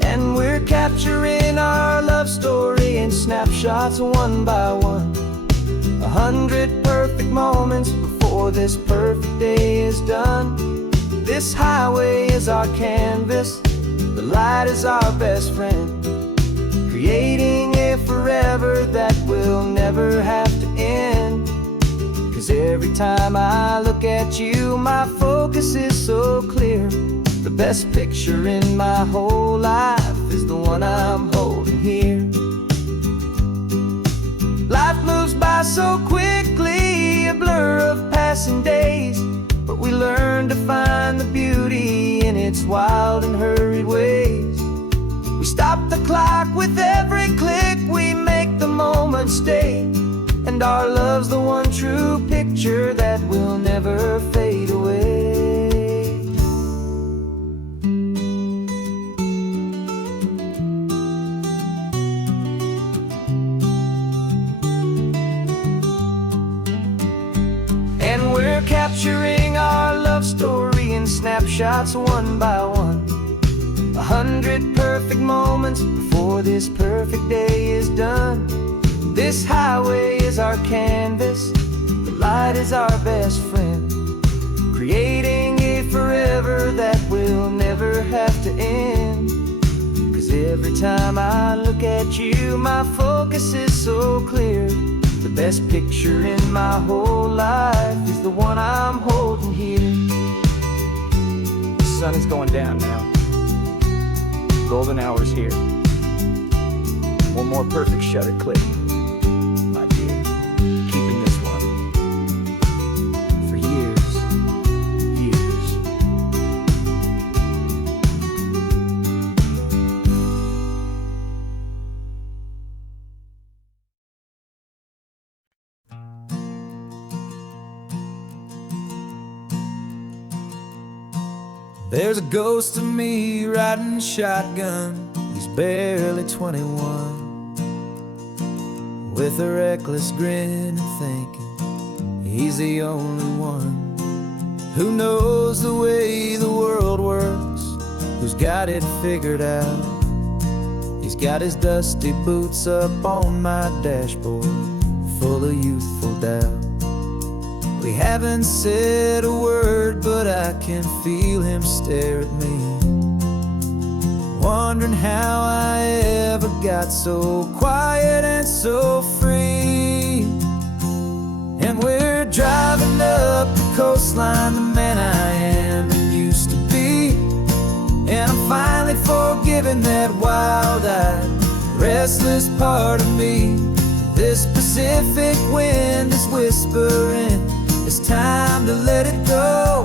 And we're capturing our love story in snapshots one by one. 100 perfect moments before this perfect day is done. This highway is our canvas, the light is our best friend, creating a forever that will never have to end. 'Cause every time I look at you, my focus is so clear. The best picture in my whole life is the one I'm holding here. Life moves by so quickly, a blur of passing days, but we learn to find the beauty in its wild and hurried ways. We stop the clock with every click, we make the moment stay, and our love's the one true picture that will never fade away. And we're capturing our love story in snapshots one by one. 100 perfect moments before this perfect day is done. This highway is our canvas, the light is our best friend, creating a forever that will never have to end. 'Cause every time I look at you, my focus is so clear. The best picture in my whole life is the one I'm holding here. The sun is going down now. Golden hour's here. One more perfect shutter click, my dear. Keeping this one for years, years. There's a ghost of me riding shotgun. He's barely 21, with a reckless grin and thinking he's the only one who knows the way the world works, who's got it figured out. He's got his dusty boots up on my dashboard, full of youthful doubt. We haven't said a word, but I can feel him stare at me, wondering how I ever got so quiet and so free. And we're driving up the coastline, the man I am and used to be, and I'm finally forgiving that wild-eyed, restless part of me. This Pacific wind is whispering, it's time to let it go.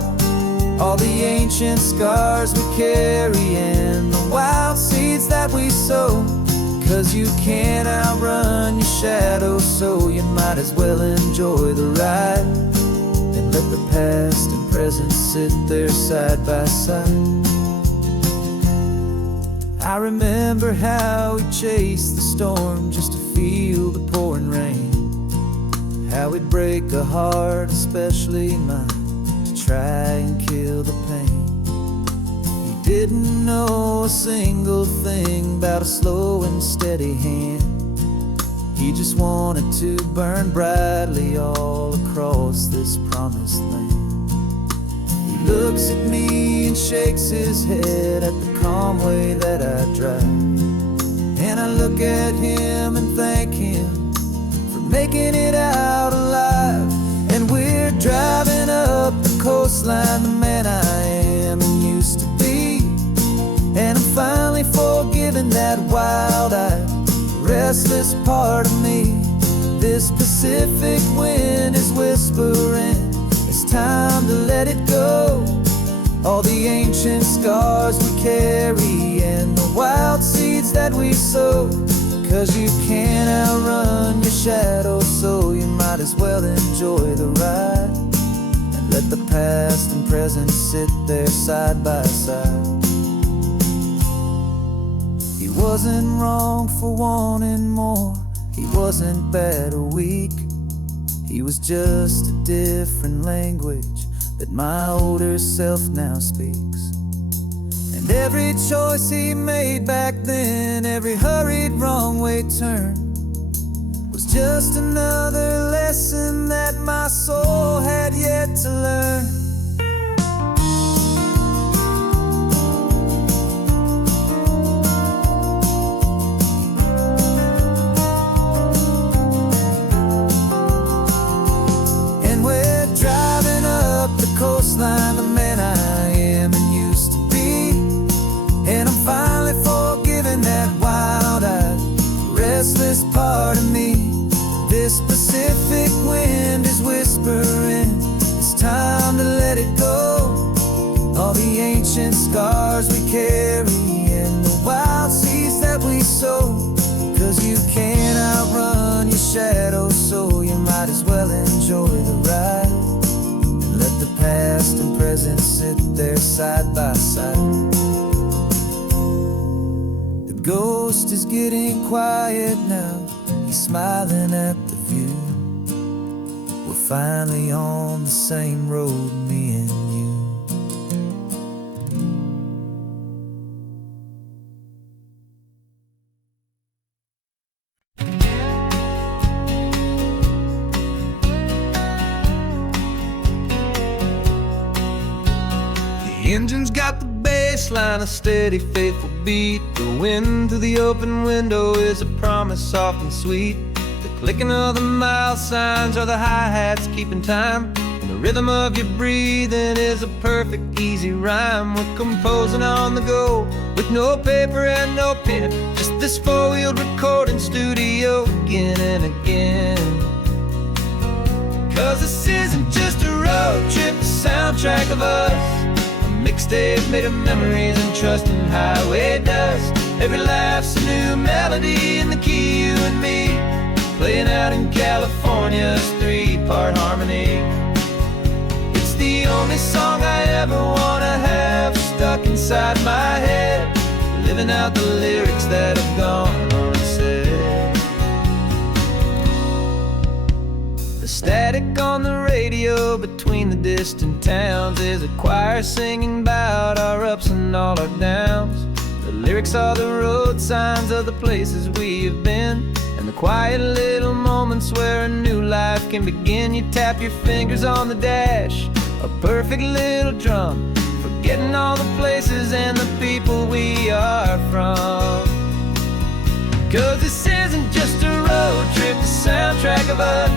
All the ancient scars we carry and the wild seeds that we sow, 'Cause you can't outrun your shadow, so you might as well enjoy the ride and let the past and present sit there side by side. I remember how we chased the storm just to feel the pouring rain, how we'd break a heart, especially mine, to try and kill the pain. He didn't know a single thing about a slow and steady hand. He just wanted to burn brightly all across this promised land. He looks at me and shakes his head at the calm way that I drive, and I look at him and thank him for making it out alive. And we're driving up the coastline, the man I am and used to be, and I'm finally forgiving that wild-eyed, restless part of me. This Pacific wind is whispering, it's time to let it go. All the ancient scars we carry and the wild seeds that we sow. 'Cause you can't outrun your shadow, so you might as well enjoy the ride and let the past and present sit there side by side. He wasn't wrong for wanting more, he wasn't bad or weak. He was just a different language that my older self now speaks. And every choice he made back then, every hurried wrong way turn, was just another lesson that my soul had yet to learn. Coastline, the man I am and used to be, and I'm finally forgiving that wild-eyed, restless part of me. This Pacific wind is whispering, it's time to let it go. All the ancient scars we carry and the wild seeds that we sow. 'Cause you can't outrun your shadow, so you might as well enjoy the ride. Let the past and present sit there side by side. The ghost is getting quiet now, he's smiling at the view. We're finally on the same road, me and you. The engine's got the bass line, a steady, faithful beat. The wind through the open window is a promise soft and sweet. The clicking of the mile signs are the hi-hats keeping time, and the rhythm of your breathing is a perfect, easy rhyme. We're composing on the go with no paper and no pen, just this four-wheeled recording studio again and again. 'Cause this isn't just a road trip, the soundtrack of us, mixtape made of memories and trust in highway dust. Every laugh's a new melody in the key, you and me, playing out in California's three-part harmony. It's the only song I ever wanna have stuck inside my head, living out the lyrics that have gone unsaid. The static on the radio between the distant towns is a choir singing about our ups and all our downs. The lyrics are the road signs of the places we have been, and the quiet little moments where a new life can begin. You tap your fingers on the dash, a perfect little drum, forgetting all the places and the people we are from. 'Cause this isn't just a road trip, the soundtrack of us,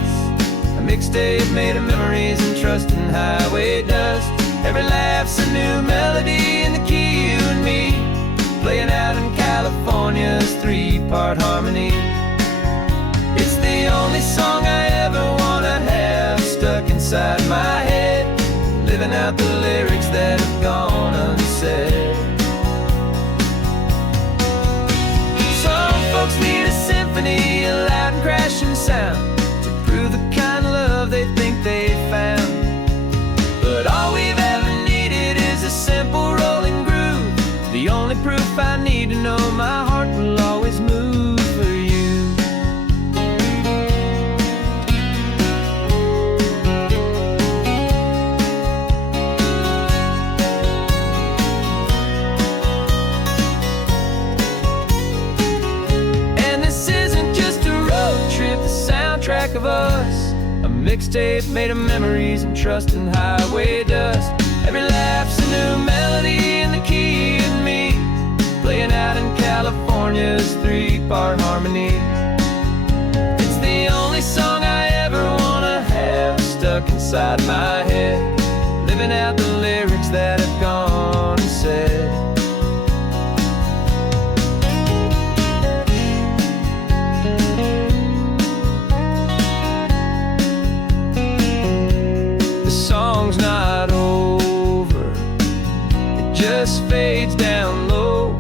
a mixtape made of memories and trust in highway dust. Every laugh's a new melody in the key, you and me, playing out in California's three-part harmony. It's the only song I ever wanna have stuck inside my head, living out the lyrics that have gone unsaid. Some folks need a symphony, a loud and crashing sound to prove the kind of love they think they found. But all we've ever needed is a simple rolling groove, the only proof I need to know my heart will always move for you. And this isn't just a road trip, the soundtrack of us, a mixtape made of memories and trust and highway dust. Every laugh's a new melody in the key and me, playing out in California's three-part harmony. It's the only song I ever wanna have stuck inside my head, living out the lyrics that have gone and said. The song's not over, it just fades down low,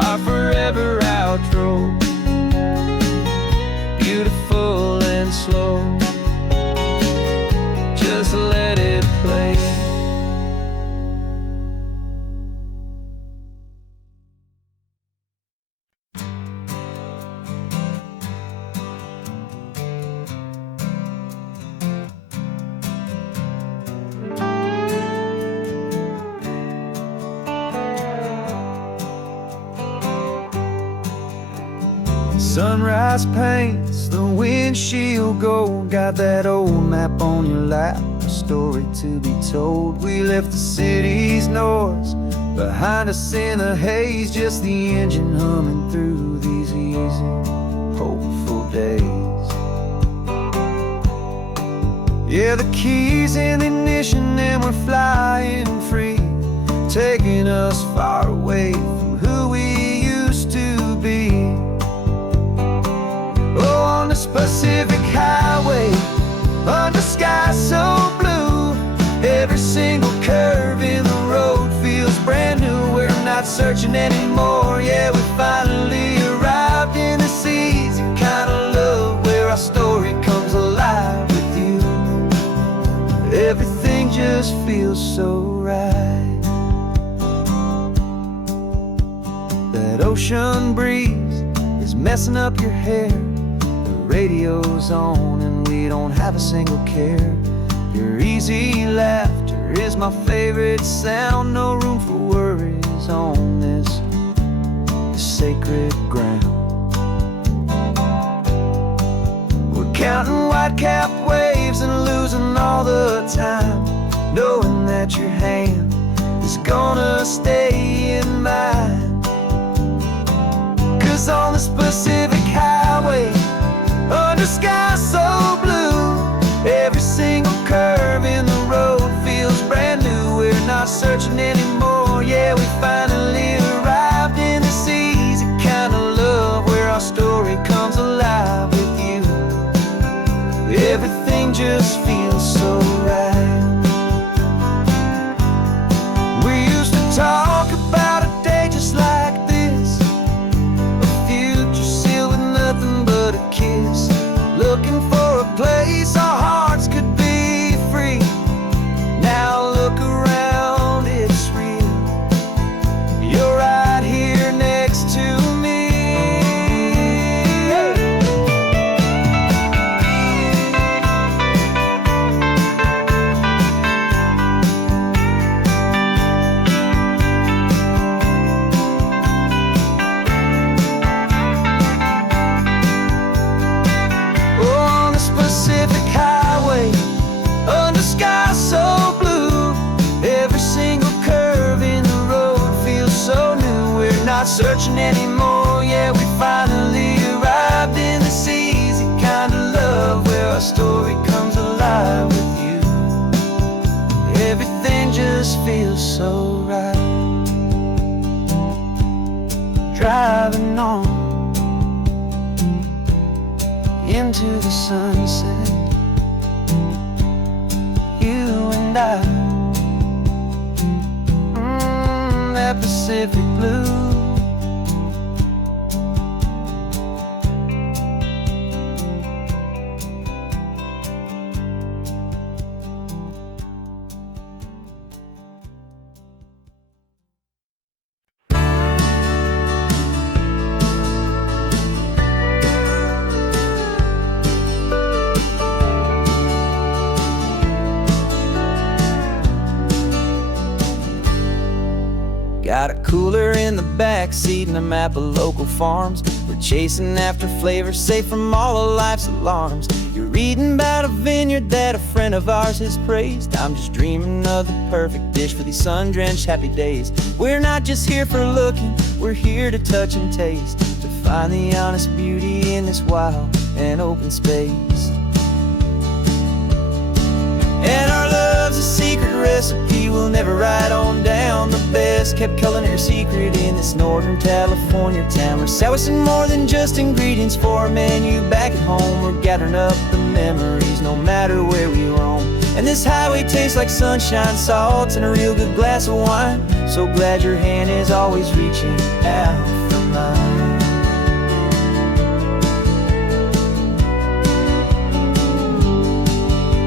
our forever outro, beautiful and slow. Just let it play. Sunrise paints the windshield gold, got that old map on your lap, a story to be told. We left the city's noise behind us in the haze, just the engine humming through these easy, hopeful days. Yeah, the keys in the ignition and we're flying free, taking us far away from who we used to be. Oh, on this Pacific highway, under sky so blue, every single curve in the road feels brand new. We're not searching anymore, yeah, we finally arrived in this easy kind of love, where our story comes alive with you. Everything just feels so right. That ocean breeze is messing up your hair, radio's on and we don't have a single care. Your easy laughter is my favorite sound, no room for worries on this sacred ground. We're counting white-capped waves and losing all the time, knowing that your hand is gonna stay in mine. 'Cause on this Pacific highway, under sky so blue, every single curve in the road feels brand new. We're not searching anymore, yeah, we finally arrived in this easy kind of love, where our story comes alive with you. Everything just feels so right. We used to talk about a day just like this, a future sealed with nothing but a kiss, looking for a place our hearts could be free. Now look around, it's real, you're right here next to me. Pacific highway, under sky so blue, every single curve in the road feels so new. We're not searching anymore, yeah, we finally arrived in this easy kind of love, where our story comes alive with you. Everything just feels so right. Driving on into the sunset, you and I, that Pacific blue, Got a cooler in the back seat and a map of local farms. We're chasing after flavors safe from all of life's alarms. You're reading about a vineyard that a friend of ours has praised. I'm just dreaming of the perfect dish for these sun-drenched happy days. We're not just here for looking, we're here to touch and taste, to find the honest beauty in this wild and open space. And our love's a secret recipe we'll never write on down. The best kept culinary secret in this Northern California town. We're selling more than just ingredients for a menu back at home. We're gathering up the memories no matter where we roam. And this highway tastes like sunshine, salt, and a real good glass of wine. So glad your hand is always reaching out for mine.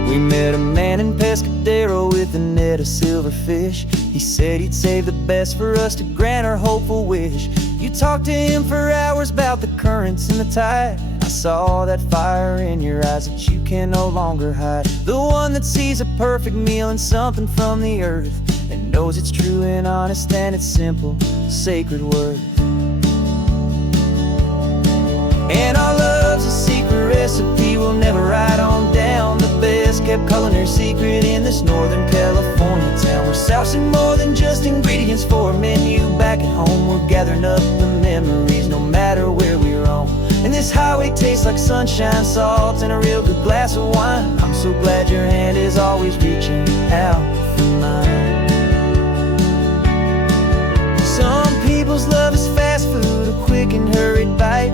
We met a man in Pescadero with a net of silverfish. He said he'd save the best for us to grant our hopeful wish. You talked to him for hours about the currents and the tide. I saw that fire in your eyes that you can no longer hide. The one that sees a perfect meal in something from the earth, and knows it's true and honest and it's simple, sacred worth. And our love's a secret recipe we'll never write on down. The best kept culinary secret in this Northern California town. We're sourcing more than just ingredients for a menu back at home. We're gathering up the memories no matter where we roam. And this highway tastes like sunshine, salt, and a real good glass of wine. I'm so glad your hand is always reaching out for mine. Some people's love is fast food, a quick and hurried bite.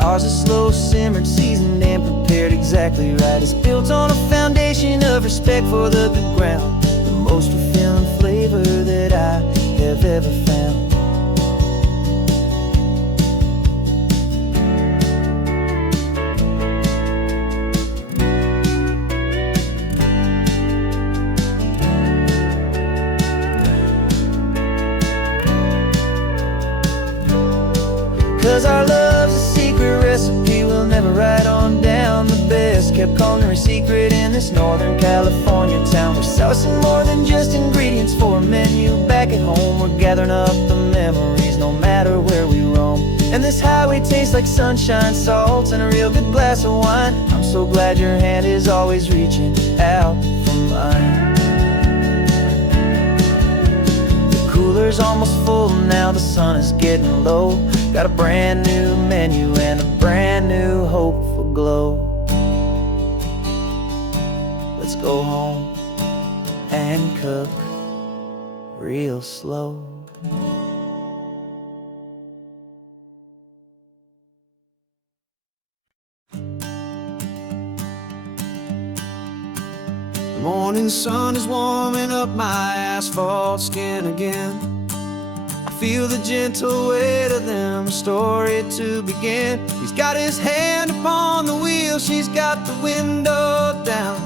Ours is slow simmered, seasoned, and prepared exactly right. It's built on a foundation of respect for the good ground, the most fulfilling flavor that I have ever found. 'Cause our love's a secret recipe we'll never write on down. The best kept culinary secret in this Northern California town. We're sourcing more than just ingredients for a menu back at home. We're gathering up the memories no matter where we roam. And this highway tastes like sunshine, salt, and a real good glass of wine. I'm so glad your hand is always reaching out for mine. The cooler's almost full now, the sun is getting low. Got a brand new menu and a brand new hopeful glow. Let's go home and cook real slow. The morning sun is warming up my asphalt skin again. Feel the gentle weight of them, a story to begin. He's got his hand upon the wheel, she's got the window down.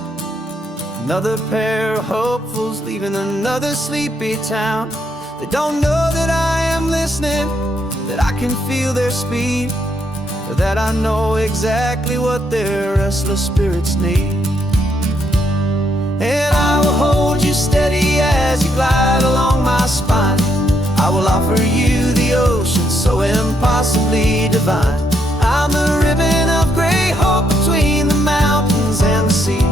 Another pair of hopefuls leaving another sleepy town. They don't know that I am listening, that I can feel their speed, or that I know exactly what their restless spirits need. And I will hold you steady as you glide along my spine. I will offer you the ocean so impossibly divine. I'm the ribbon of gray hope between the mountains and the sea.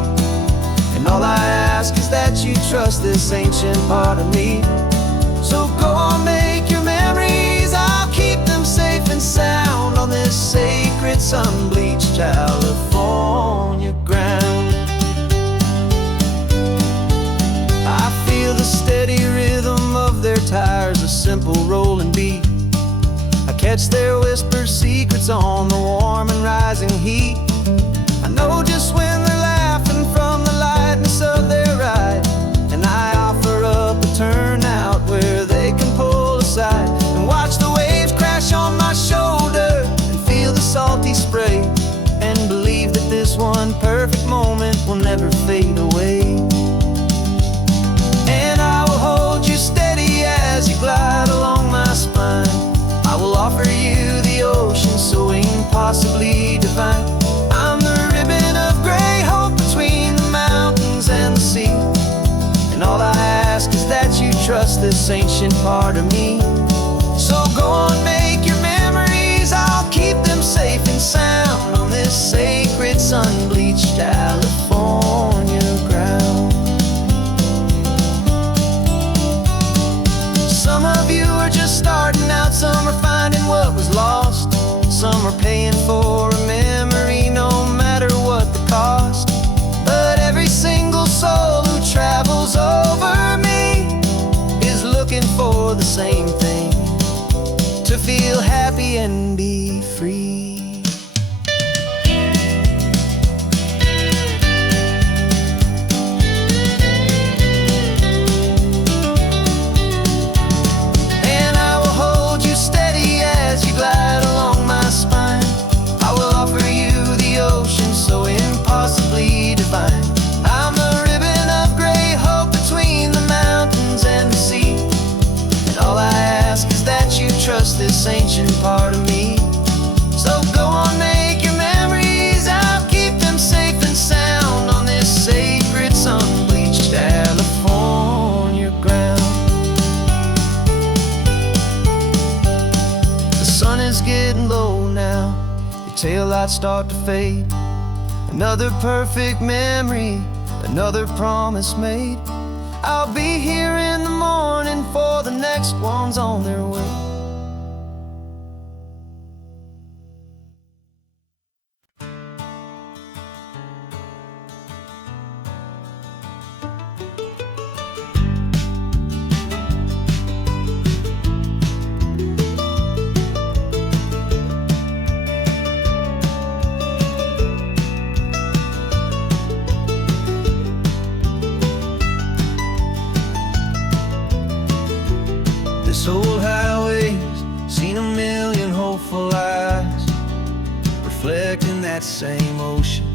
And all I ask is that you trust this ancient part of me. So go on, make your memories, I'll keep them safe and sound on this sacred sun-bleached California ground. I feel the steady rhythm of their tires, a simple rolling beat. I catch their whispered secrets on the warm and rising heat. I know just when they're laughing from the lightness of their ride, and I offer up a turnout where they can pull aside and watch the waves crash on my shoulder and feel the salty spray, and believe that this one perfect moment will never fade away. Hold you steady as you glide along my spine. I will offer you the ocean so impossibly divine. I'm the ribbon of gray hope between the mountains and the sea. And all I ask is that you trust this ancient part of me. So go on, make your memories, I'll keep them safe and sound on this sacred sun-bleached California ground. Some of you are just starting out, some are finding what was lost, some are paying for a memory no matter what the cost. But every single soul who travels over me is looking for the same thing, to feel happy and be free. And I will hold you steady as you glide along my spine. I will offer you the ocean so impossibly divine. I'm a ribbon of gray hope between the mountains and the sea, and all I ask is that you trust this ancient part of me. So go on, make your memories, I'll keep them safe and sound on this sacred sun-bleached California ground. The sun is getting low now, your taillights start to fade. Another perfect memory, another promise made. I'll be here in the morning for the next ones on their way. This old highway's seen a million hopeful eyes, reflecting that same ocean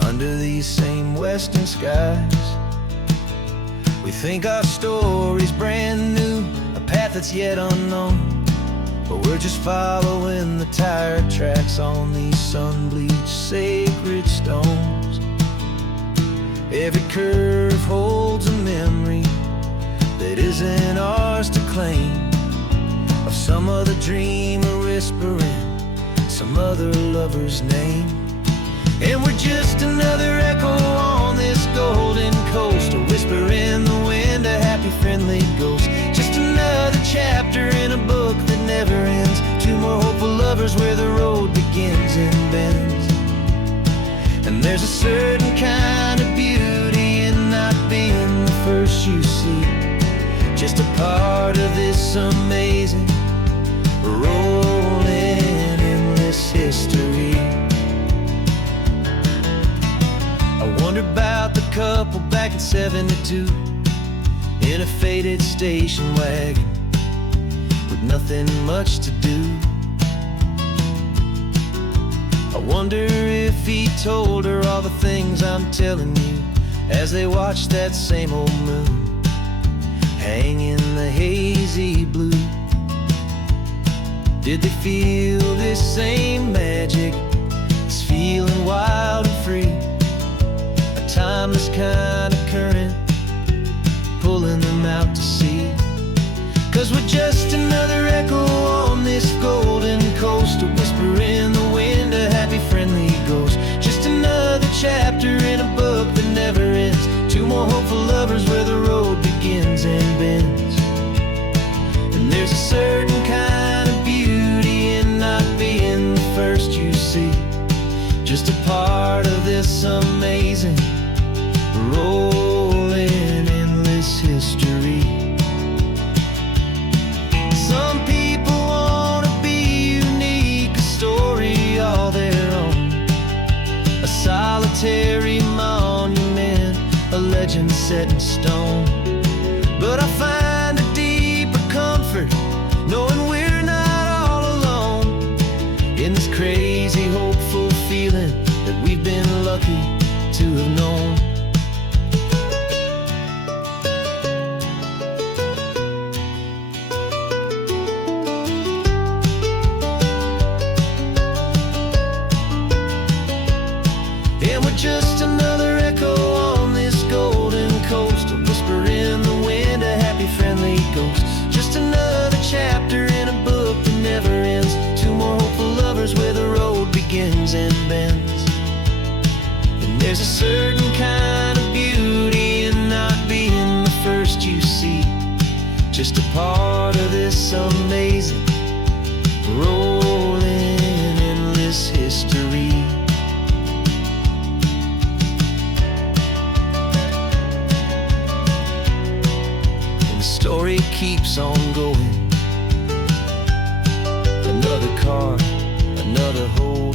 under these same western skies. We think our story's brand new, a path that's yet unknown, but we're just following the tire tracks on these sun-bleached sacred stones. Every curve holds a memory that isn't ours to claim, of some other dreamer whispering some other lover's name. And we're just another echo on this golden coast, a whisper in the wind, a happy friendly ghost. Just another chapter in a book that never ends, two more hopeful lovers where the road begins and bends. And there's a certain kind of beauty in not being the first you see, just a part of this amazing, rolling, endless history. I wonder about the couple back in '72 in a faded station wagon with nothing much to do. I wonder if he told her all the things I'm telling you as they watched that same old moon hang in the hazy blue. Did they feel this same magic, this feeling wild and free, a timeless kind of current pulling them out to sea? 'Cause we're just another echo on this golden coast, a whisper in the wind, a happy friendly ghost. Just another chapter in a book that never ends, two more hopeful lovers where the road begins and bends. And there's a certain kind of beauty in not being the first you see, just a part of this amazing, rolling, endless history. Some people wanna be unique, a story all their own, a solitary monument, a legend set in stone. But I find a deeper comfort knowing we're not all alone in this crazy, hopeful feeling that we've been lucky to have known. And we're just another echo on this golden coast, a whisper in the wind, a happy friendly ghost. kind of beauty in not being the first you see. Just a part of this amazing, rolling, endless history. And the story keeps on going. Another car, another hole